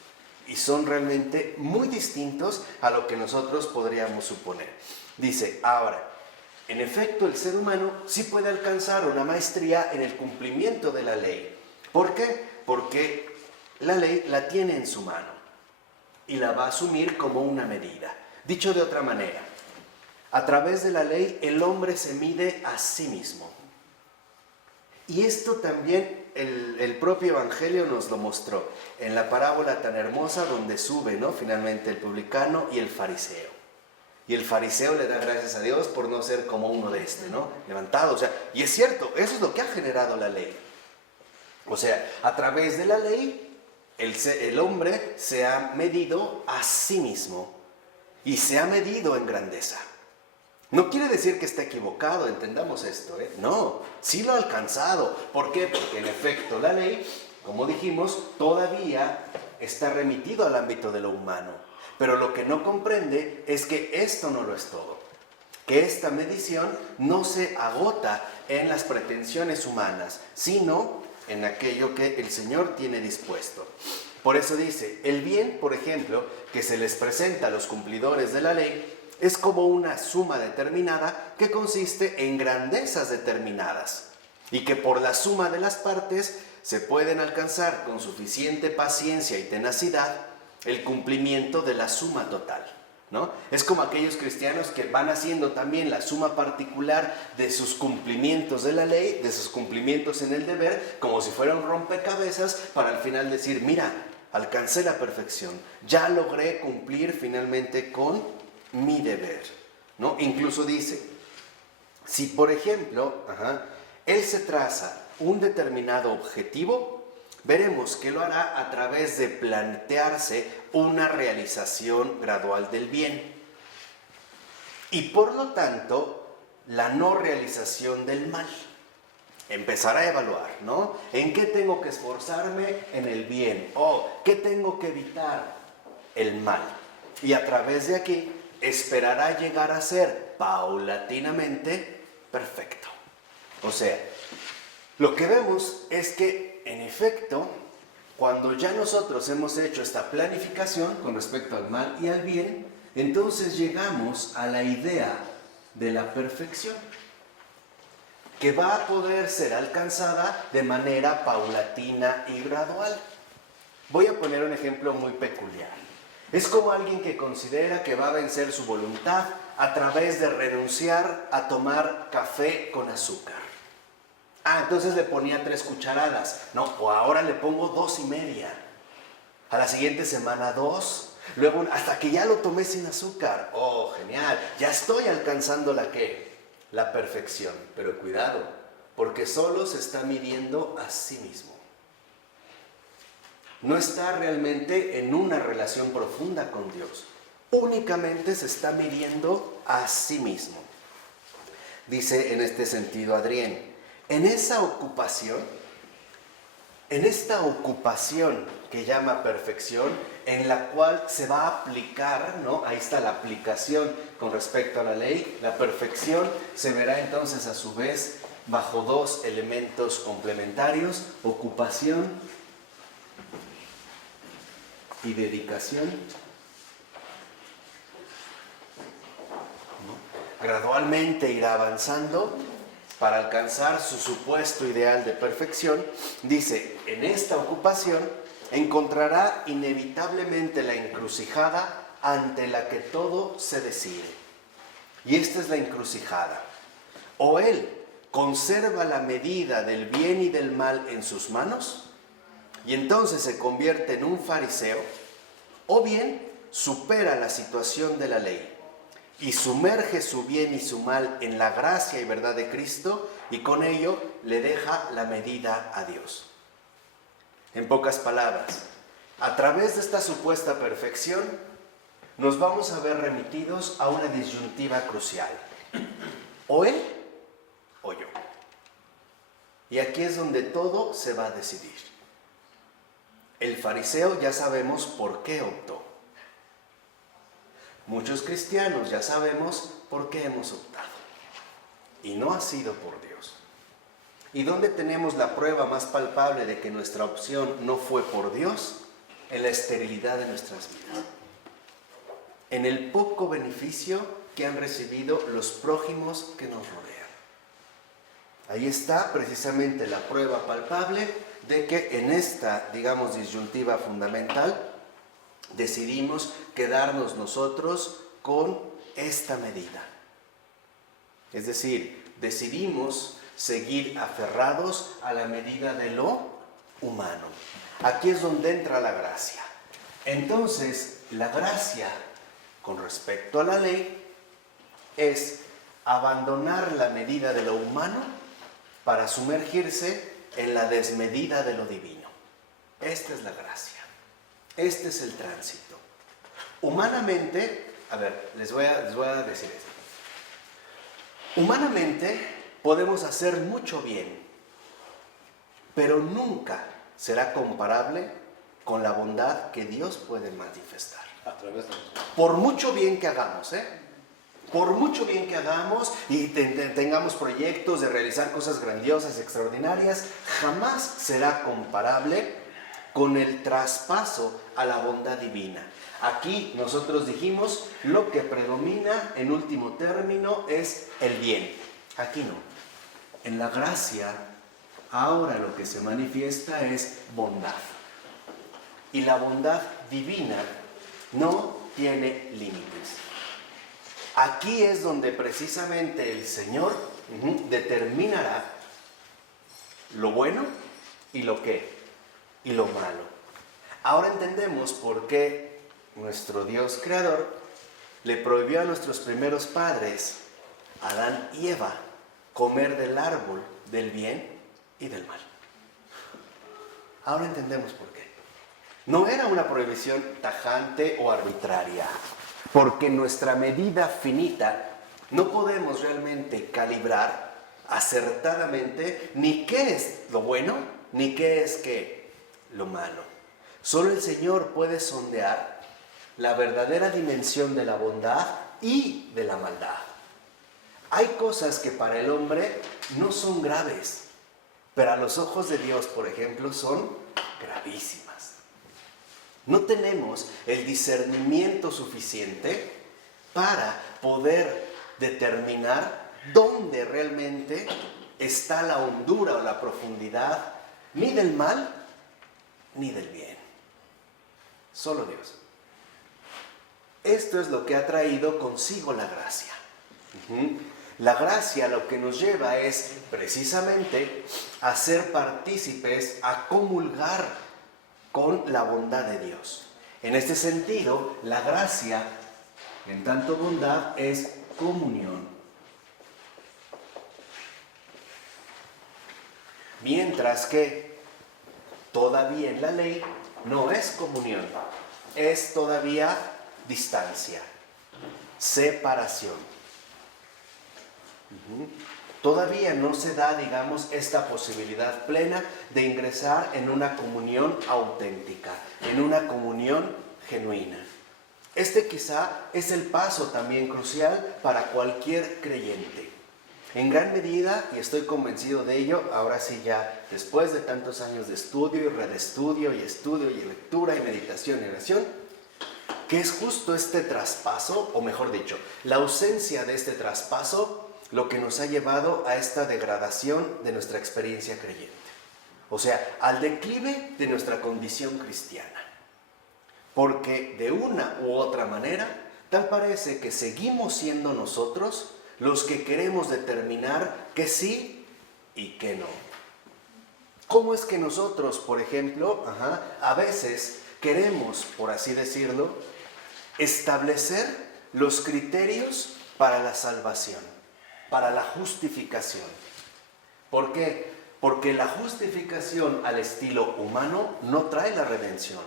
Y son realmente muy distintos a lo que nosotros podríamos suponer. Dice, ahora, en efecto, el ser humano sí puede alcanzar una maestría en el cumplimiento de la ley. ¿Por qué? Porque la ley la tiene en su mano y la va a asumir como una medida. Dicho de otra manera, a través de la ley el hombre se mide a sí mismo. Y esto también el propio Evangelio nos lo mostró en la parábola tan hermosa donde sube, ¿no?, finalmente el publicano y el fariseo. Y el fariseo le da gracias a Dios por no ser como uno de ¿no? Levantado. O sea, y es cierto, eso es lo que ha generado la ley. O sea, a través de la ley, el hombre se ha medido a sí mismo y se ha medido en grandeza. No quiere decir que esté equivocado, entendamos esto, ¿eh? No, sí lo ha alcanzado. ¿Por qué? Porque en efecto la ley, como dijimos, todavía está remitido al ámbito de lo humano. Pero lo que no comprende es que esto no lo es todo. Que esta medición no se agota en las pretensiones humanas, sino en aquello que el Señor tiene dispuesto. Por eso dice, el bien, por ejemplo, que se les presenta a los cumplidores de la ley, es como una suma determinada que consiste en grandezas determinadas y que por la suma de las partes se pueden alcanzar con suficiente paciencia y tenacidad el cumplimiento de la suma total, ¿no? Es como aquellos cristianos que van haciendo también la suma particular de sus cumplimientos de la ley, de sus cumplimientos en el deber, como si fuera un rompecabezas para al final decir, mira, alcancé la perfección, ya logré cumplir finalmente con mi deber, ¿no? Incluso dice, si por ejemplo, él se traza un determinado objetivo, veremos que lo hará a través de plantearse una realización gradual del bien. Y por lo tanto, la no realización del mal. Empezar a evaluar, ¿no? ¿En qué tengo que esforzarme? En el bien. ¿O qué tengo que evitar? El mal. Y a través de aquí, esperará llegar a ser paulatinamente perfecto. O sea, lo que vemos es que, en efecto, cuando ya nosotros hemos hecho esta planificación con respecto al mal y al bien, entonces llegamos a la idea de la perfección, que va a poder ser alcanzada de manera paulatina y gradual. Voy a poner un ejemplo muy peculiar. Es como alguien que considera que va a vencer su voluntad a través de renunciar a tomar café con azúcar. Entonces le ponía 3 cucharadas. No, o ahora le pongo 2,5. A la siguiente semana 2. Luego hasta que ya lo tomé sin azúcar. Oh, genial. Ya estoy alcanzando la perfección. Pero cuidado, porque solo se está midiendo a sí mismo. No está realmente en una relación profunda con Dios. Únicamente se está midiendo a sí mismo. Dice en este sentido Adrien, en esta ocupación que llama perfección, en la cual se va a aplicar, ¿no? Ahí está la aplicación con respecto a la ley. La perfección se verá entonces a su vez bajo 2 elementos complementarios, ocupación y dedicación. Gradualmente irá avanzando para alcanzar su supuesto ideal de perfección. Dice, en esta ocupación encontrará inevitablemente la encrucijada ante la que todo se decide. Y esta es la encrucijada. O él conserva la medida del bien y del mal en sus manos, y entonces se convierte en un fariseo, o bien supera la situación de la ley y sumerge su bien y su mal en la gracia y verdad de Cristo, y con ello le deja la medida a Dios. En pocas palabras, a través de esta supuesta perfección, nos vamos a ver remitidos a una disyuntiva crucial. O él o yo. Y aquí es donde todo se va a decidir. El fariseo ya sabemos por qué optó. Muchos cristianos ya sabemos por qué hemos optado. Y no ha sido por Dios. ¿Y dónde tenemos la prueba más palpable de que nuestra opción no fue por Dios? En la esterilidad de nuestras vidas. En el poco beneficio que han recibido los prójimos que nos rodean. Ahí está precisamente la prueba palpable de que en esta, digamos, disyuntiva fundamental, decidimos quedarnos nosotros con esta medida. Es decir, decidimos seguir aferrados a la medida de lo humano. Aquí es donde entra la gracia. Entonces, la gracia con respecto a la ley es abandonar la medida de lo humano para sumergirse en la desmedida de lo divino. Esta es la gracia. Este es el tránsito. Humanamente, a ver, les voy a decir esto. Humanamente podemos hacer mucho bien, pero nunca será comparable con la bondad que Dios puede manifestar. A través de nosotros. Por mucho bien que hagamos, por mucho bien que hagamos y tengamos proyectos de realizar cosas grandiosas, extraordinarias, jamás será comparable con el traspaso a la bondad divina. Aquí nosotros dijimos, lo que predomina en último término es el bien. Aquí no. En la gracia, ahora lo que se manifiesta es bondad. Y la bondad divina no tiene límites. Aquí es donde precisamente el Señor determinará lo bueno y lo qué, y lo malo. Ahora entendemos por qué nuestro Dios creador le prohibió a nuestros primeros padres, Adán y Eva, comer del árbol del bien y del mal. Ahora entendemos por qué. No era una prohibición tajante o arbitraria, porque en nuestra medida finita no podemos realmente calibrar acertadamente ni qué es lo bueno, ni qué es lo malo. Solo el Señor puede sondear la verdadera dimensión de la bondad y de la maldad. Hay cosas que para el hombre no son graves, pero a los ojos de Dios, por ejemplo, son gravísimas. No tenemos el discernimiento suficiente para poder determinar dónde realmente está la hondura o la profundidad, ni del mal, ni del bien. Solo Dios. Esto es lo que ha traído consigo la gracia. La gracia lo que nos lleva es precisamente a ser partícipes, a comulgar con la bondad de Dios. En este sentido, la gracia, en tanto bondad, es comunión. Mientras que todavía en la ley no es comunión, es todavía distancia, separación. Todavía no se da, digamos, esta posibilidad plena de ingresar en una comunión auténtica, en una comunión genuina. Este quizá es el paso también crucial para cualquier creyente. En gran medida, y estoy convencido de ello, ahora sí ya, después de tantos años de estudio y redestudio y estudio y lectura y meditación y oración, que es justo este traspaso, o mejor dicho, la ausencia de este traspaso, lo que nos ha llevado a esta degradación de nuestra experiencia creyente. O sea, al declive de nuestra condición cristiana. Porque de una u otra manera, tal parece que seguimos siendo nosotros los que queremos determinar que sí y que no. ¿Cómo es que nosotros, por ejemplo, a veces queremos, por así decirlo, establecer los criterios para la salvación, para la justificación? ¿Por qué? Porque la justificación al estilo humano no trae la redención.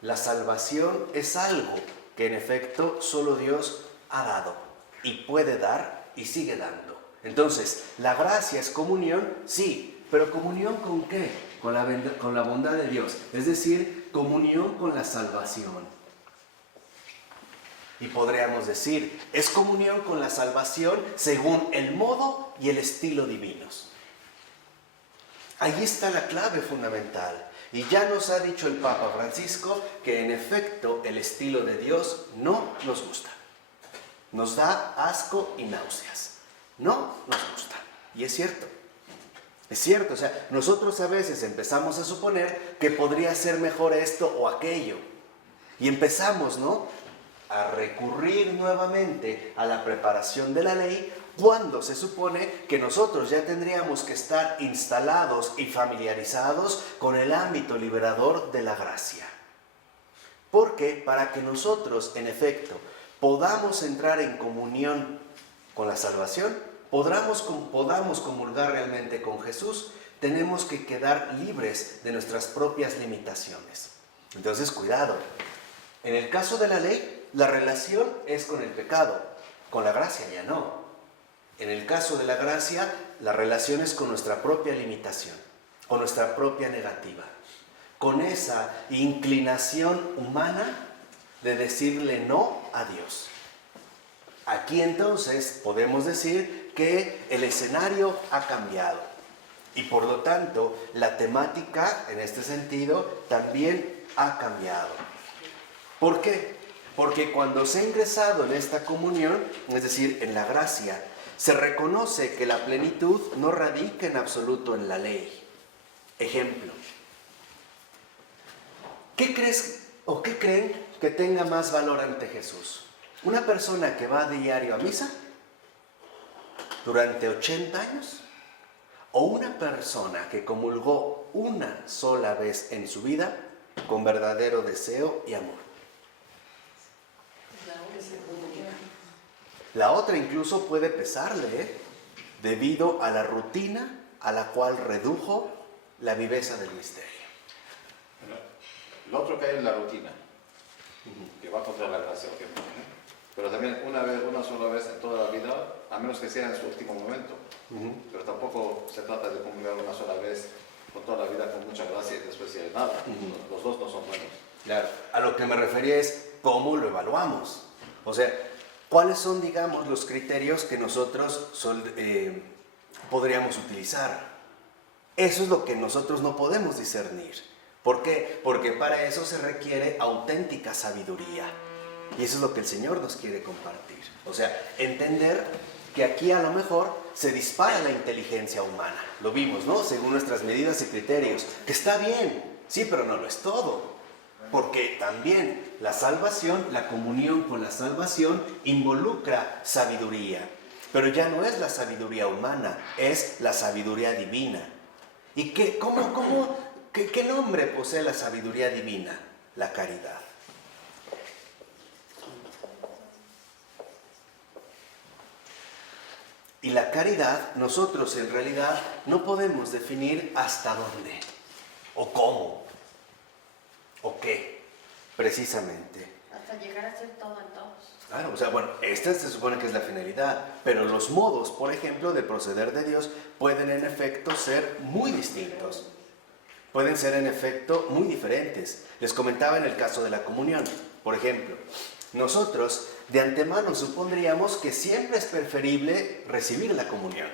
La salvación es algo que en efecto solo Dios ha dado y puede dar y sigue dando. Entonces, ¿la gracia es comunión? Sí, pero ¿comunión con qué? Con la bondad de Dios, es decir, comunión con la salvación. Y podríamos decir, es comunión con la salvación según el modo y el estilo divinos. Ahí está la clave fundamental. Y ya nos ha dicho el Papa Francisco que en efecto el estilo de Dios no nos gusta. Nos da asco y náuseas. No nos gusta. Y es cierto. Es cierto, o sea, nosotros a veces empezamos a suponer que podría ser mejor esto o aquello. Y empezamos, ¿no?, a recurrir nuevamente a la preparación de la ley cuando se supone que nosotros ya tendríamos que estar instalados y familiarizados con el ámbito liberador de la gracia. Porque para que nosotros, en efecto, podamos entrar en comunión con la salvación, podamos comulgar realmente con Jesús, tenemos que quedar libres de nuestras propias limitaciones. Entonces, cuidado. En el caso de la ley, la relación es con el pecado, con la gracia ya no. En el caso de la gracia, la relación es con nuestra propia limitación, con nuestra propia negativa, con esa inclinación humana de decirle no a Dios. Aquí entonces podemos decir que el escenario ha cambiado y por lo tanto la temática en este sentido también ha cambiado. ¿Por qué? Porque cuando se ha ingresado en esta comunión, es decir, en la gracia, se reconoce que la plenitud no radica en absoluto en la ley. Ejemplo, ¿qué crees o qué creen que tenga más valor ante Jesús? ¿Una persona que va diario a misa durante 80 años? ¿O una persona que comulgó una sola vez en su vida con verdadero deseo y amor? La otra incluso puede pesarle, debido a la rutina a la cual redujo la viveza del misterio. Lo otro cae en la rutina, que va contra la gracia, obviamente. Pero también una sola vez en toda la vida, a menos que sea en su último momento. Pero tampoco se trata de comulgar una sola vez con toda la vida con mucha gracia y después ya nada. Los dos no son buenos. Claro, a lo que me refería es cómo lo evaluamos. O sea, ¿cuáles son, digamos, los criterios que nosotros podríamos utilizar? Eso es lo que nosotros no podemos discernir. ¿Por qué? Porque para eso se requiere auténtica sabiduría. Y eso es lo que el Señor nos quiere compartir. O sea, entender que aquí a lo mejor se dispara la inteligencia humana. Lo vimos, ¿no? Según nuestras medidas y criterios. Que está bien, sí, pero no lo es todo. Porque también la salvación, la comunión con la salvación, involucra sabiduría. Pero ya no es la sabiduría humana, es la sabiduría divina. ¿Y qué nombre posee la sabiduría divina? La caridad. Y la caridad, nosotros en realidad no podemos definir hasta dónde, o cómo, o qué, precisamente. Hasta llegar a ser todo en todos. Claro, o sea, bueno, esta se supone que es la finalidad, pero los modos, por ejemplo, de proceder de Dios pueden en efecto ser muy distintos. Pueden ser en efecto muy diferentes. Les comentaba en el caso de la comunión, por ejemplo. Nosotros de antemano supondríamos que siempre es preferible recibir la comunión,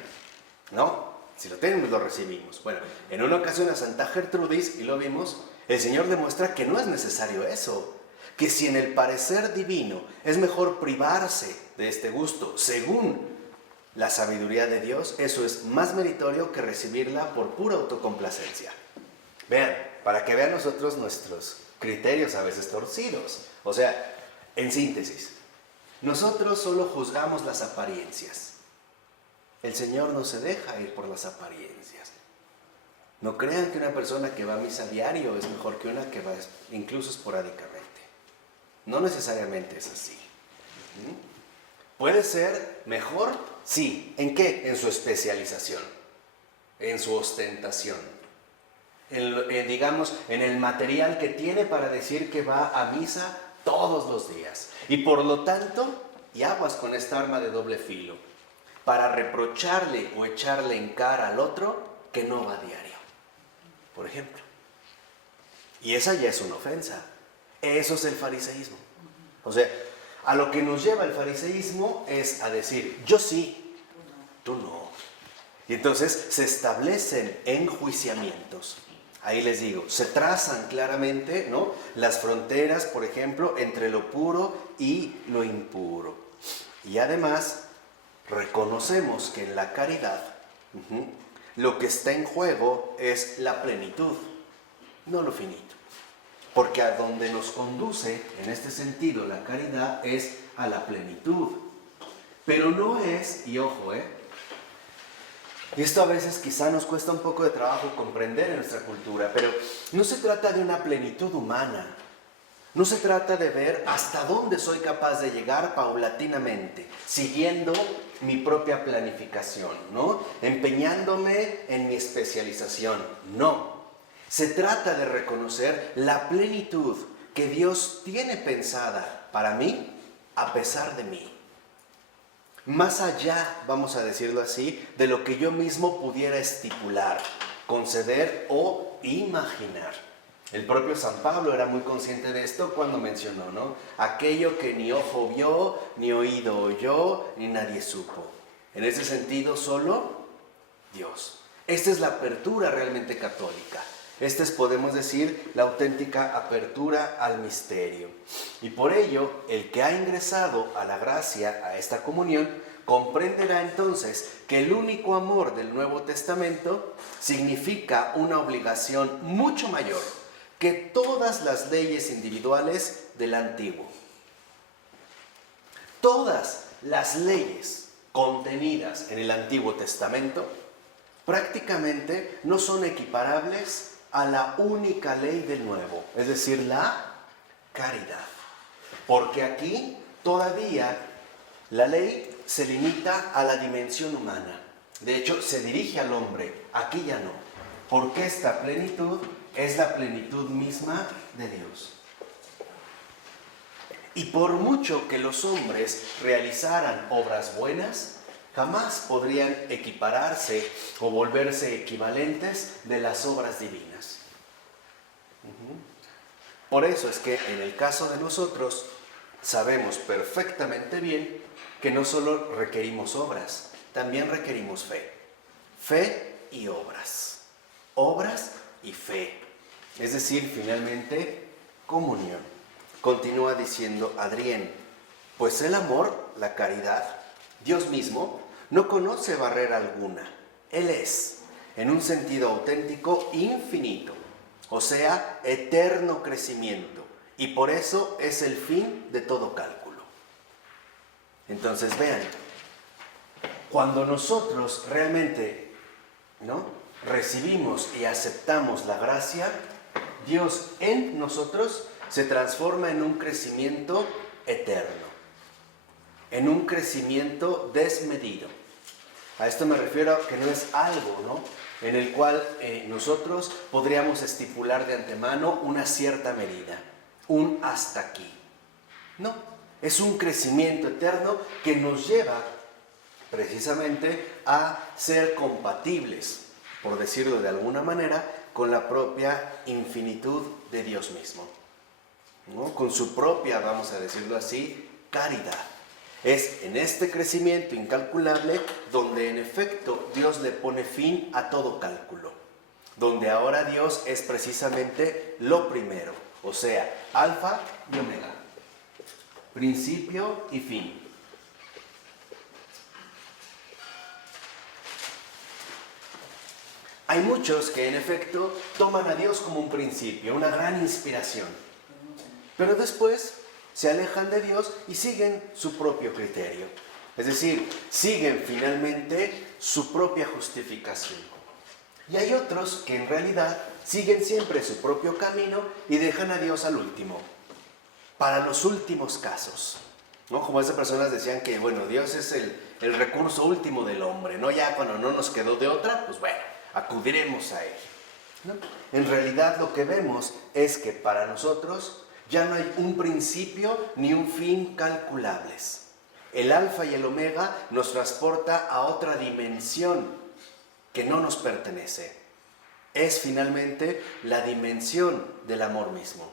¿no? Si lo tenemos, lo recibimos. Bueno, en una ocasión a Santa Gertrudis, y lo vimos, el Señor demuestra que no es necesario eso, que si en el parecer divino es mejor privarse de este gusto según la sabiduría de Dios, eso es más meritorio que recibirla por pura autocomplacencia. Vean, para que vean nosotros nuestros criterios a veces torcidos. O sea, en síntesis, nosotros solo juzgamos las apariencias. El Señor no se deja ir por las apariencias. No crean que una persona que va a misa diario es mejor que una que va incluso esporádicamente. No necesariamente es así. ¿Puede ser mejor? Sí. ¿En qué? En su especialización. en su ostentación, digamos, en el material que tiene para decir que va a misa todos los días. Y por lo tanto, y aguas con esta arma de doble filo, para reprocharle o echarle en cara al otro que no va a diario, por ejemplo. Y esa ya es una ofensa. Eso es el fariseísmo. O sea, a lo que nos lleva el fariseísmo es a decir, yo sí, tú no. Y entonces se establecen enjuiciamientos. Ahí les digo, se trazan claramente, ¿no?, las fronteras, por ejemplo, entre lo puro y lo impuro. Y además, reconocemos que en la caridad, lo que está en juego es la plenitud, no lo finito. Porque a donde nos conduce, en este sentido, la caridad es a la plenitud. Pero no es, y ojo, y esto a veces quizá nos cuesta un poco de trabajo comprender en nuestra cultura, pero no se trata de una plenitud humana. No se trata de ver hasta dónde soy capaz de llegar paulatinamente, siguiendo mi propia planificación, ¿no?, empeñándome en mi especialización. No. Se trata de reconocer la plenitud que Dios tiene pensada para mí, a pesar de mí. Más allá, vamos a decirlo así, de lo que yo mismo pudiera estipular, conceder o imaginar. El propio San Pablo era muy consciente de esto cuando mencionó, ¿no?, aquello que ni ojo vio, ni oído oyó, ni nadie supo. En ese sentido, solo Dios. Esta es la apertura realmente católica. Esta es, podemos decir, la auténtica apertura al misterio. Y por ello, el que ha ingresado a la gracia, a esta comunión, comprenderá entonces que el único amor del Nuevo Testamento significa una obligación mucho mayor que todas las leyes individuales del Antiguo. Todas las leyes contenidas en el Antiguo Testamento prácticamente no son equiparables a la única ley del Nuevo, es decir, la caridad. Porque aquí todavía la ley se limita a la dimensión humana. De hecho, se dirige al hombre, aquí ya no. Porque esta plenitud es la plenitud misma de Dios. Y por mucho que los hombres realizaran obras buenas, jamás podrían equipararse o volverse equivalentes de las obras divinas. Por eso es que en el caso de nosotros sabemos perfectamente bien que no solo requerimos obras, también requerimos fe. Fe y obras. Obras y fe. Es decir, finalmente, comunión. Continúa diciendo Adrián, pues el amor, la caridad, Dios mismo, no conoce barrera alguna. Él es, en un sentido auténtico, infinito, o sea, eterno crecimiento, y por eso es el fin de todo cálculo. Entonces vean, cuando nosotros realmente, ¿no?, recibimos y aceptamos la gracia, Dios en nosotros se transforma en un crecimiento eterno, en un crecimiento desmedido. A esto me refiero a que no es algo, ¿no?, en el cual nosotros podríamos estipular de antemano una cierta medida, un hasta aquí. No, es un crecimiento eterno que nos lleva precisamente a ser compatibles, por decirlo de alguna manera, con la propia infinitud de Dios mismo, ¿no?, con su propia, vamos a decirlo así, caridad. Es en este crecimiento incalculable donde en efecto Dios le pone fin a todo cálculo, donde ahora Dios es precisamente lo primero, o sea, alfa y omega, principio y fin. Hay muchos que en efecto toman a Dios como un principio, una gran inspiración, pero después se alejan de Dios y siguen su propio criterio. Es decir, siguen finalmente su propia justificación. Y hay otros que en realidad siguen siempre su propio camino y dejan a Dios al último, para los últimos casos, ¿no? Como esas personas decían que, bueno, Dios es el recurso último del hombre, ¿no? Ya cuando no nos quedó de otra, pues bueno, acudiremos a Él, ¿no? En realidad lo que vemos es que para nosotros ya no hay un principio ni un fin calculables. El alfa y el omega nos transporta a otra dimensión que no nos pertenece. Es finalmente la dimensión del amor mismo,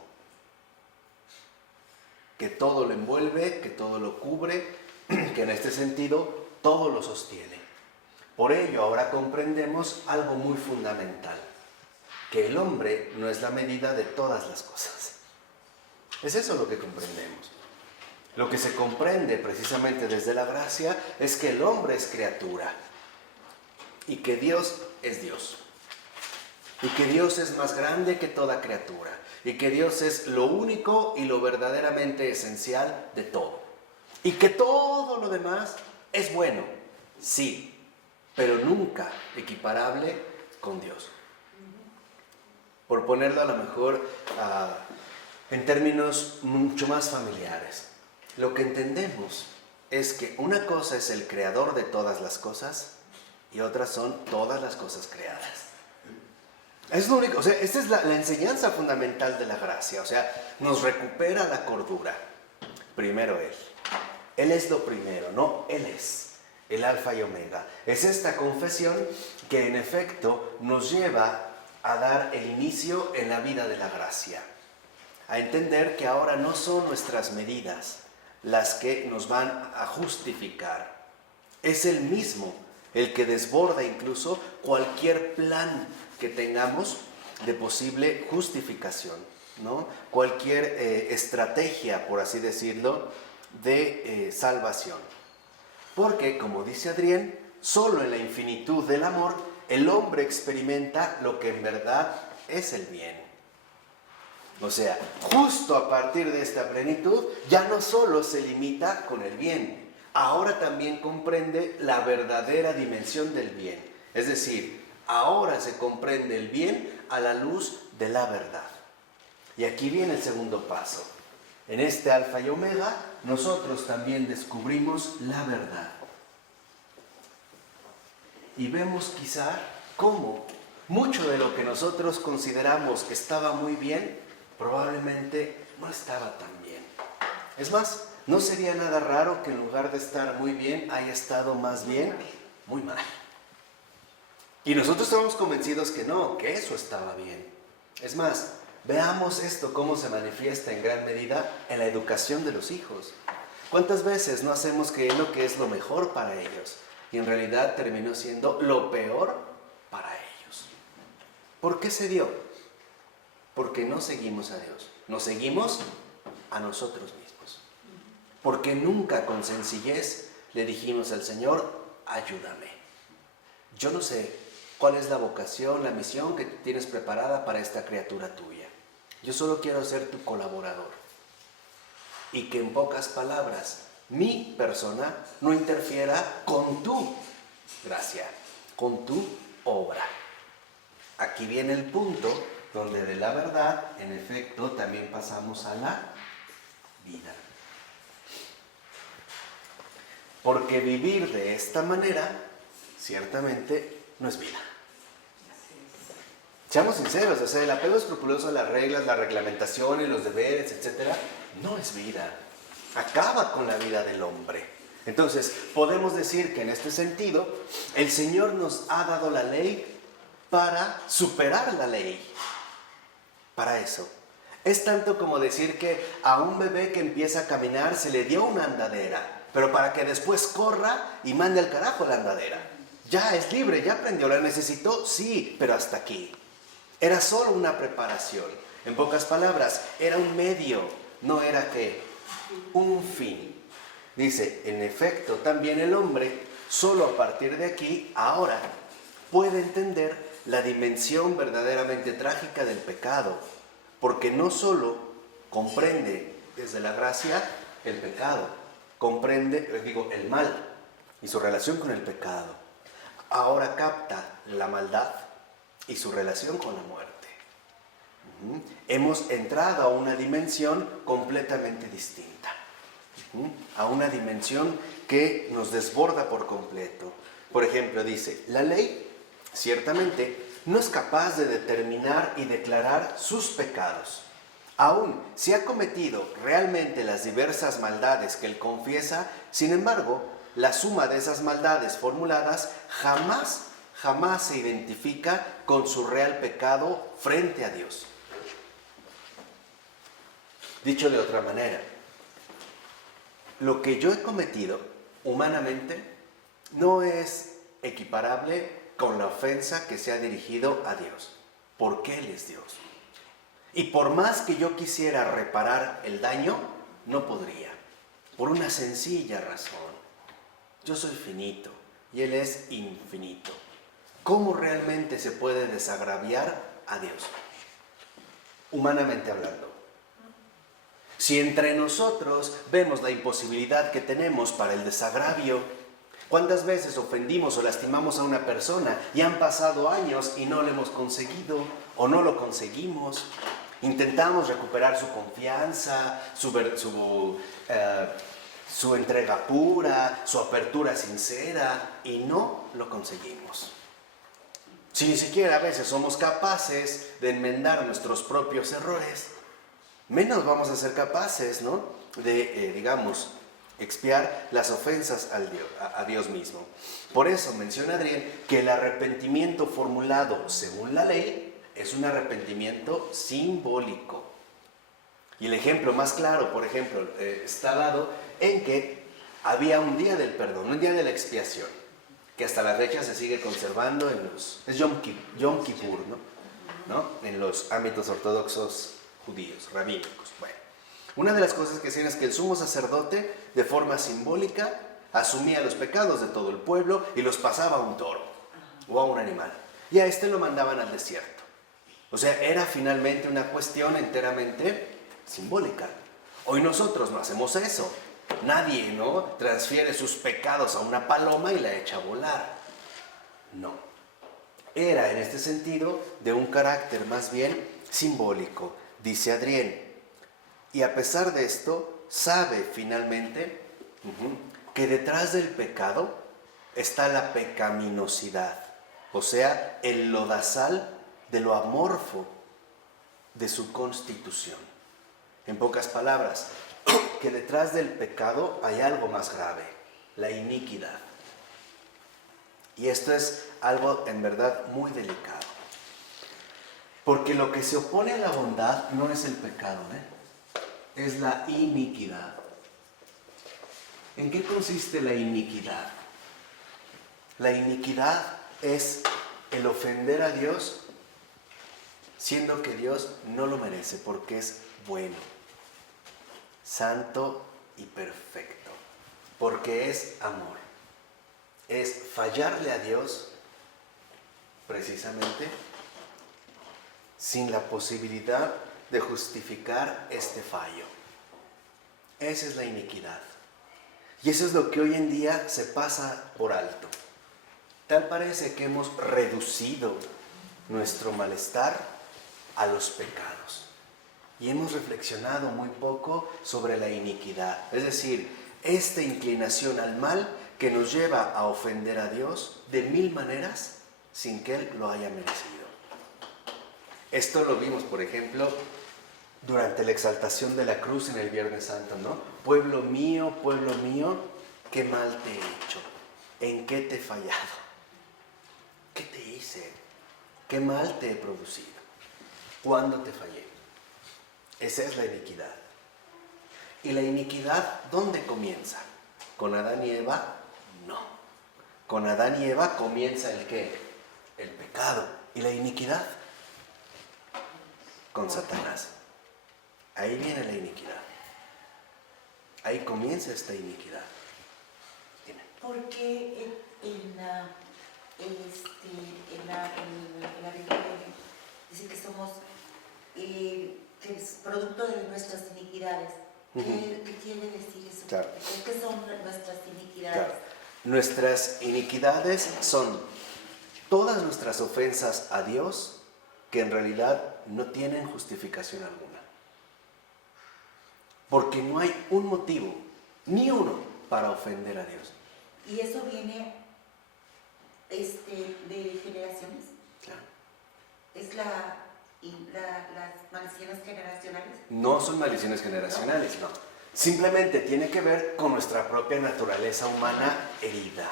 que todo lo envuelve, que todo lo cubre, que en este sentido todo lo sostiene. Por ello ahora comprendemos algo muy fundamental, que el hombre no es la medida de todas las cosas. Es eso lo que comprendemos. Lo que se comprende precisamente desde la gracia es que el hombre es criatura y que Dios es Dios. Y que Dios es más grande que toda criatura. Y que Dios es lo único y lo verdaderamente esencial de todo. Y que todo lo demás es bueno, sí, pero nunca equiparable con Dios. Por ponerlo a lo mejor en términos mucho más familiares. Lo que entendemos es que una cosa es el creador de todas las cosas y otras son todas las cosas creadas. Es lo único, o sea, esta es la enseñanza fundamental de la gracia, o sea, nos recupera la cordura. Primero Él. Él es lo primero, no Él es el alfa y omega. Es esta confesión que en efecto nos lleva a dar el inicio en la vida de la gracia. A entender que ahora no son nuestras medidas las que nos van a justificar. Es Él mismo el que desborda incluso cualquier plan que tengamos de posible justificación, ¿no? Cualquier estrategia, por así decirlo, de salvación. Porque, como dice Adrián, solo en la infinitud del amor el hombre experimenta lo que en verdad es el bien. O sea, justo a partir de esta plenitud, ya no solo se limita con el bien, ahora también comprende la verdadera dimensión del bien. Es decir, ahora se comprende el bien a la luz de la verdad. Y aquí viene el segundo paso. En este alfa y omega, nosotros también descubrimos la verdad. Y vemos quizá cómo mucho de lo que nosotros consideramos que estaba muy bien, probablemente no estaba tan bien. Es más, no sería nada raro que en lugar de estar muy bien, haya estado más bien muy mal. Y nosotros estamos convencidos que no, que eso estaba bien. Es más, veamos esto cómo se manifiesta en gran medida en la educación de los hijos. ¿Cuántas veces no hacemos creer lo que es lo mejor para ellos? Y en realidad terminó siendo lo peor para ellos. ¿Por qué se dio? Porque no seguimos a Dios, nos seguimos a nosotros mismos. Porque nunca con sencillez le dijimos al Señor, ayúdame. Yo no sé cuál es la vocación, la misión que tienes preparada para esta criatura tuya. Yo solo quiero ser tu colaborador. Y que en pocas palabras, mi persona no interfiera con tu gracia, con tu obra. Aquí viene el punto donde de la verdad, en efecto, también pasamos a la vida. Porque vivir de esta manera, ciertamente, no es vida. Seamos sinceros, o sea, el apego escrupuloso a las reglas, las reglamentaciones, los deberes, etc., no es vida. Acaba con la vida del hombre. Entonces, podemos decir que en este sentido, el Señor nos ha dado la ley para superar la ley. Para eso. Es tanto como decir que a un bebé que empieza a caminar se le dio una andadera, pero para que después corra y mande al carajo la andadera. Ya es libre, ya aprendió, la necesitó, sí, pero hasta aquí. Era solo una preparación. En pocas palabras, era un medio, no era ¿qué? Un fin. Dice, en efecto, también el hombre, solo a partir de aquí, ahora, puede entender la dimensión verdaderamente trágica del pecado, porque no solo comprende desde la gracia el pecado, comprende, el mal y su relación con el pecado. Ahora capta la maldad y su relación con la muerte. Hemos entrado a una dimensión completamente distinta, a una dimensión que nos desborda por completo. Por ejemplo, dice, la ley Ciertamente, no es capaz de determinar y declarar sus pecados. Aún si ha cometido realmente las diversas maldades que él confiesa, sin embargo, la suma de esas maldades formuladas jamás se identifica con su real pecado frente a Dios. Dicho de otra manera, lo que yo he cometido humanamente no es equiparable con la ofensa que se ha dirigido a Dios, porque Él es Dios. Y por más que yo quisiera reparar el daño, no podría, por una sencilla razón. Yo soy finito y Él es infinito. ¿Cómo realmente se puede desagraviar a Dios? Humanamente hablando. Si entre nosotros vemos la imposibilidad que tenemos para el desagravio, ¿cuántas veces ofendimos o lastimamos a una persona y han pasado años y no lo hemos conseguido o no lo conseguimos? Intentamos recuperar su confianza, su entrega pura, su apertura sincera y no lo conseguimos. Si ni siquiera a veces somos capaces de enmendar nuestros propios errores, menos vamos a ser capaces, ¿no?, de, expiar las ofensas a Dios mismo. Por eso menciona Adrián que el arrepentimiento formulado según la ley es un arrepentimiento simbólico. Y el ejemplo más claro, por ejemplo, está dado en que había un día del perdón, un día de la expiación, que hasta la fecha se sigue conservando es Yom Kippur, ¿no? En los ámbitos ortodoxos judíos, rabínicos. Bueno, una de las cosas que hacían es que el sumo sacerdote, de forma simbólica, asumía los pecados de todo el pueblo y los pasaba a un toro o a un animal. Y a este lo mandaban al desierto. O sea, era finalmente una cuestión enteramente simbólica. Hoy nosotros no hacemos eso. Nadie, ¿no?, transfiere sus pecados a una paloma y la echa a volar. No. Era en este sentido de un carácter más bien simbólico, dice Adrián. Y a pesar de esto, sabe finalmente que detrás del pecado está la pecaminosidad, o sea, el lodazal de lo amorfo de su constitución. En pocas palabras, que detrás del pecado hay algo más grave, la iniquidad. Y esto es algo en verdad muy delicado. Porque lo que se opone a la bondad no es el pecado, es la iniquidad. ¿En qué consiste la iniquidad? La iniquidad es el ofender a Dios siendo que Dios no lo merece porque es bueno, santo y perfecto, porque es amor. Es fallarle a Dios precisamente sin la posibilidad de justificar este fallo. Esa es la iniquidad. Y eso es lo que hoy en día se pasa por alto. Tal parece que hemos reducido nuestro malestar a los pecados. Y hemos reflexionado muy poco sobre la iniquidad. Es decir, esta inclinación al mal que nos lleva a ofender a Dios de mil maneras sin que Él lo haya merecido. Esto lo vimos, por ejemplo, durante la exaltación de la cruz en el Viernes Santo, ¿no? Pueblo mío, qué mal te he hecho. ¿En qué te he fallado? ¿Qué te hice? ¿Qué mal te he producido? ¿Cuándo te fallé? Esa es la iniquidad. ¿Y la iniquidad dónde comienza? ¿Con Adán y Eva? No. Con Adán y Eva comienza ¿el qué? El pecado. ¿Y la iniquidad? Con Satanás. Ahí viene la iniquidad. Ahí comienza esta iniquidad. Dime. ¿Por qué en la Biblia dice que somos que es producto de nuestras iniquidades? ¿Qué quiere decir eso? Claro. ¿Qué son nuestras iniquidades? Claro. Nuestras iniquidades son todas nuestras ofensas a Dios que en realidad no tienen justificación alguna. Porque no hay un motivo, ni uno, para ofender a Dios. Y eso viene de generaciones. Claro. Es las maldiciones generacionales. No son maldiciones generacionales, no. Simplemente tiene que ver con nuestra propia naturaleza humana herida.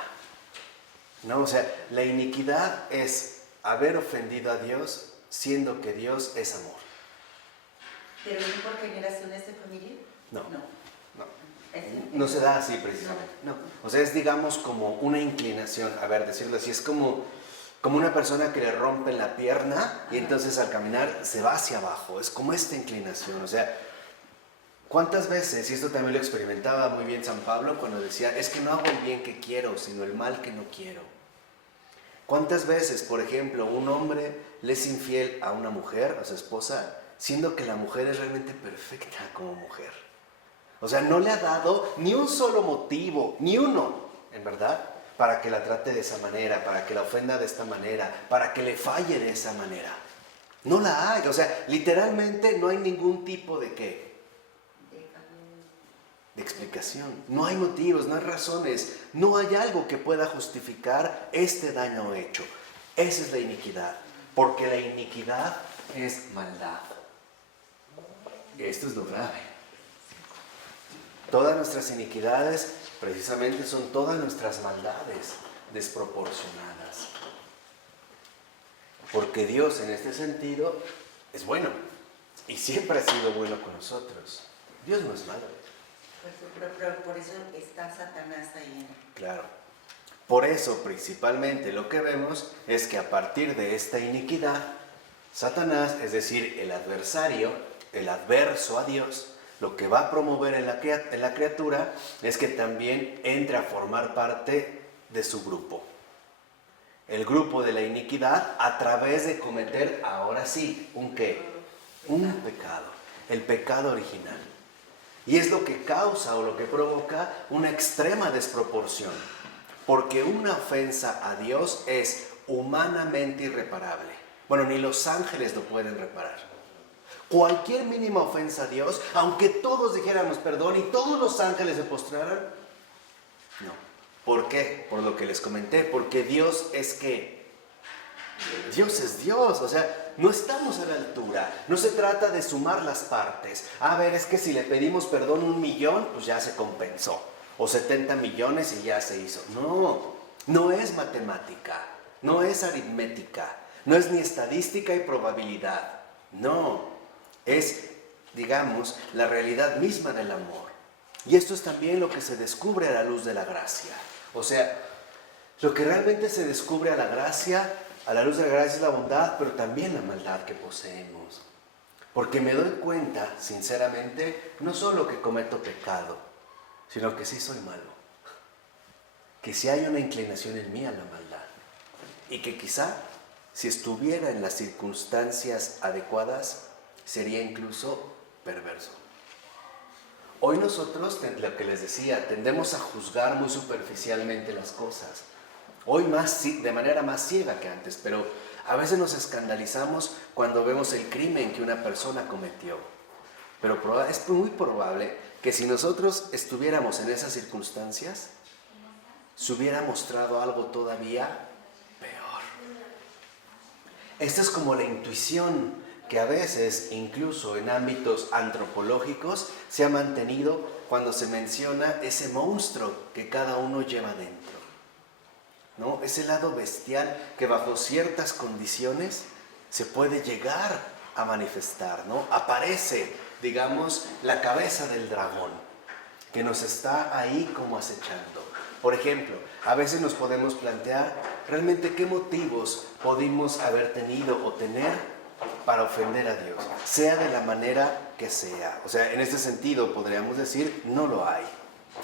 ¿No? O sea, la iniquidad es haber ofendido a Dios siendo que Dios es amor. ¿Pero no por generaciones de familia? No. No. No se da así precisamente. No. O sea, es digamos como una inclinación, a ver, decirlo así, es como una persona que le rompen la pierna y entonces al caminar se va hacia abajo. Es como esta inclinación. O sea, ¿cuántas veces, y esto también lo experimentaba muy bien San Pablo cuando decía, es que no hago el bien que quiero, sino el mal que no quiero? ¿Cuántas veces, por ejemplo, un hombre le es infiel a una mujer, a su esposa, siendo que la mujer es realmente perfecta como mujer? O sea, no le ha dado ni un solo motivo, ni uno, en verdad, para que la trate de esa manera, para que la ofenda de esta manera, para que le falle de esa manera. No la hay, o sea, literalmente no hay ningún tipo de ¿qué? De explicación. No hay motivos, no hay razones, no hay algo que pueda justificar este daño hecho. Esa es la iniquidad, porque la iniquidad es maldad. Esto es lo grave. Todas nuestras iniquidades precisamente son todas nuestras maldades desproporcionadas. Porque Dios en este sentido es bueno y siempre ha sido bueno con nosotros. Dios no es malo. Pero por eso está Satanás ahí. Claro. Por eso principalmente lo que vemos es que a partir de esta iniquidad, Satanás, es decir, el adversario, el adverso a Dios, lo que va a promover en la criatura es que también entre a formar parte de su grupo. El grupo de la iniquidad a través de cometer, ahora sí, ¿un qué? Un pecado. El pecado original. Y es lo que causa o lo que provoca una extrema desproporción. Porque una ofensa a Dios es humanamente irreparable. Bueno, ni los ángeles lo pueden reparar. Cualquier mínima ofensa a Dios, aunque todos dijéramos perdón y todos los ángeles se postraran, no. ¿Por qué? Por lo que les comenté, porque Dios es ¿qué? Dios es Dios, o sea, no estamos a la altura, no se trata de sumar las partes. A ver, es que si le pedimos perdón 1 millón, pues ya se compensó, o 70 millones y ya se hizo. No, no es matemática, no es aritmética, no es ni estadística y probabilidad, no. Es, digamos, la realidad misma del amor. Y esto es también lo que se descubre a la luz de la gracia. O sea, lo que realmente se descubre a la luz de la gracia es la bondad, pero también la maldad que poseemos. Porque me doy cuenta, sinceramente, no solo que cometo pecado, sino que sí soy malo. Que sí hay una inclinación en mí a la maldad. Y que quizá, si estuviera en las circunstancias adecuadas, sería incluso perverso. Hoy nosotros, lo que les decía, tendemos a juzgar muy superficialmente las cosas. Hoy de manera más ciega que antes, pero a veces nos escandalizamos cuando vemos el crimen que una persona cometió. Pero es muy probable que si nosotros estuviéramos en esas circunstancias, se hubiera mostrado algo todavía peor. Esta es como la intuición que a veces, incluso en ámbitos antropológicos, se ha mantenido cuando se menciona ese monstruo que cada uno lleva dentro, ¿no? Ese lado bestial que bajo ciertas condiciones se puede llegar a manifestar, ¿no? Aparece, digamos, la cabeza del dragón, que nos está ahí como acechando. Por ejemplo, a veces nos podemos plantear realmente qué motivos pudimos haber tenido o tener para ofender a Dios, sea de la manera que sea. O sea, en este sentido podríamos decir, no lo hay.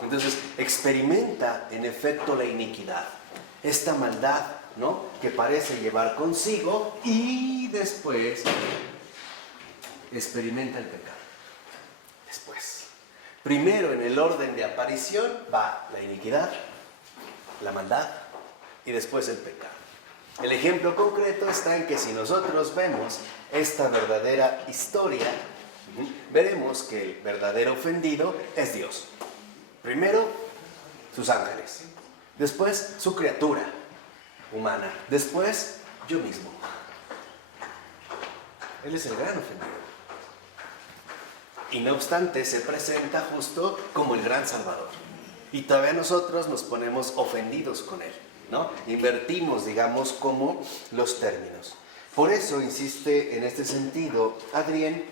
Entonces, experimenta en efecto la iniquidad, esta maldad, ¿no? Que parece llevar consigo y después experimenta el pecado. Después. Primero en el orden de aparición va la iniquidad, la maldad y después el pecado. El ejemplo concreto está en que si nosotros vemos esta verdadera historia, veremos que el verdadero ofendido es Dios. Primero, sus ángeles. Después, su criatura. humana. Después, yo mismo. Él es el gran ofendido. Y no obstante, se presenta justo como el gran Salvador. Y todavía nosotros nos ponemos ofendidos con Él, ¿no? Invertimos, digamos, como los términos. Por eso insiste en este sentido Adrien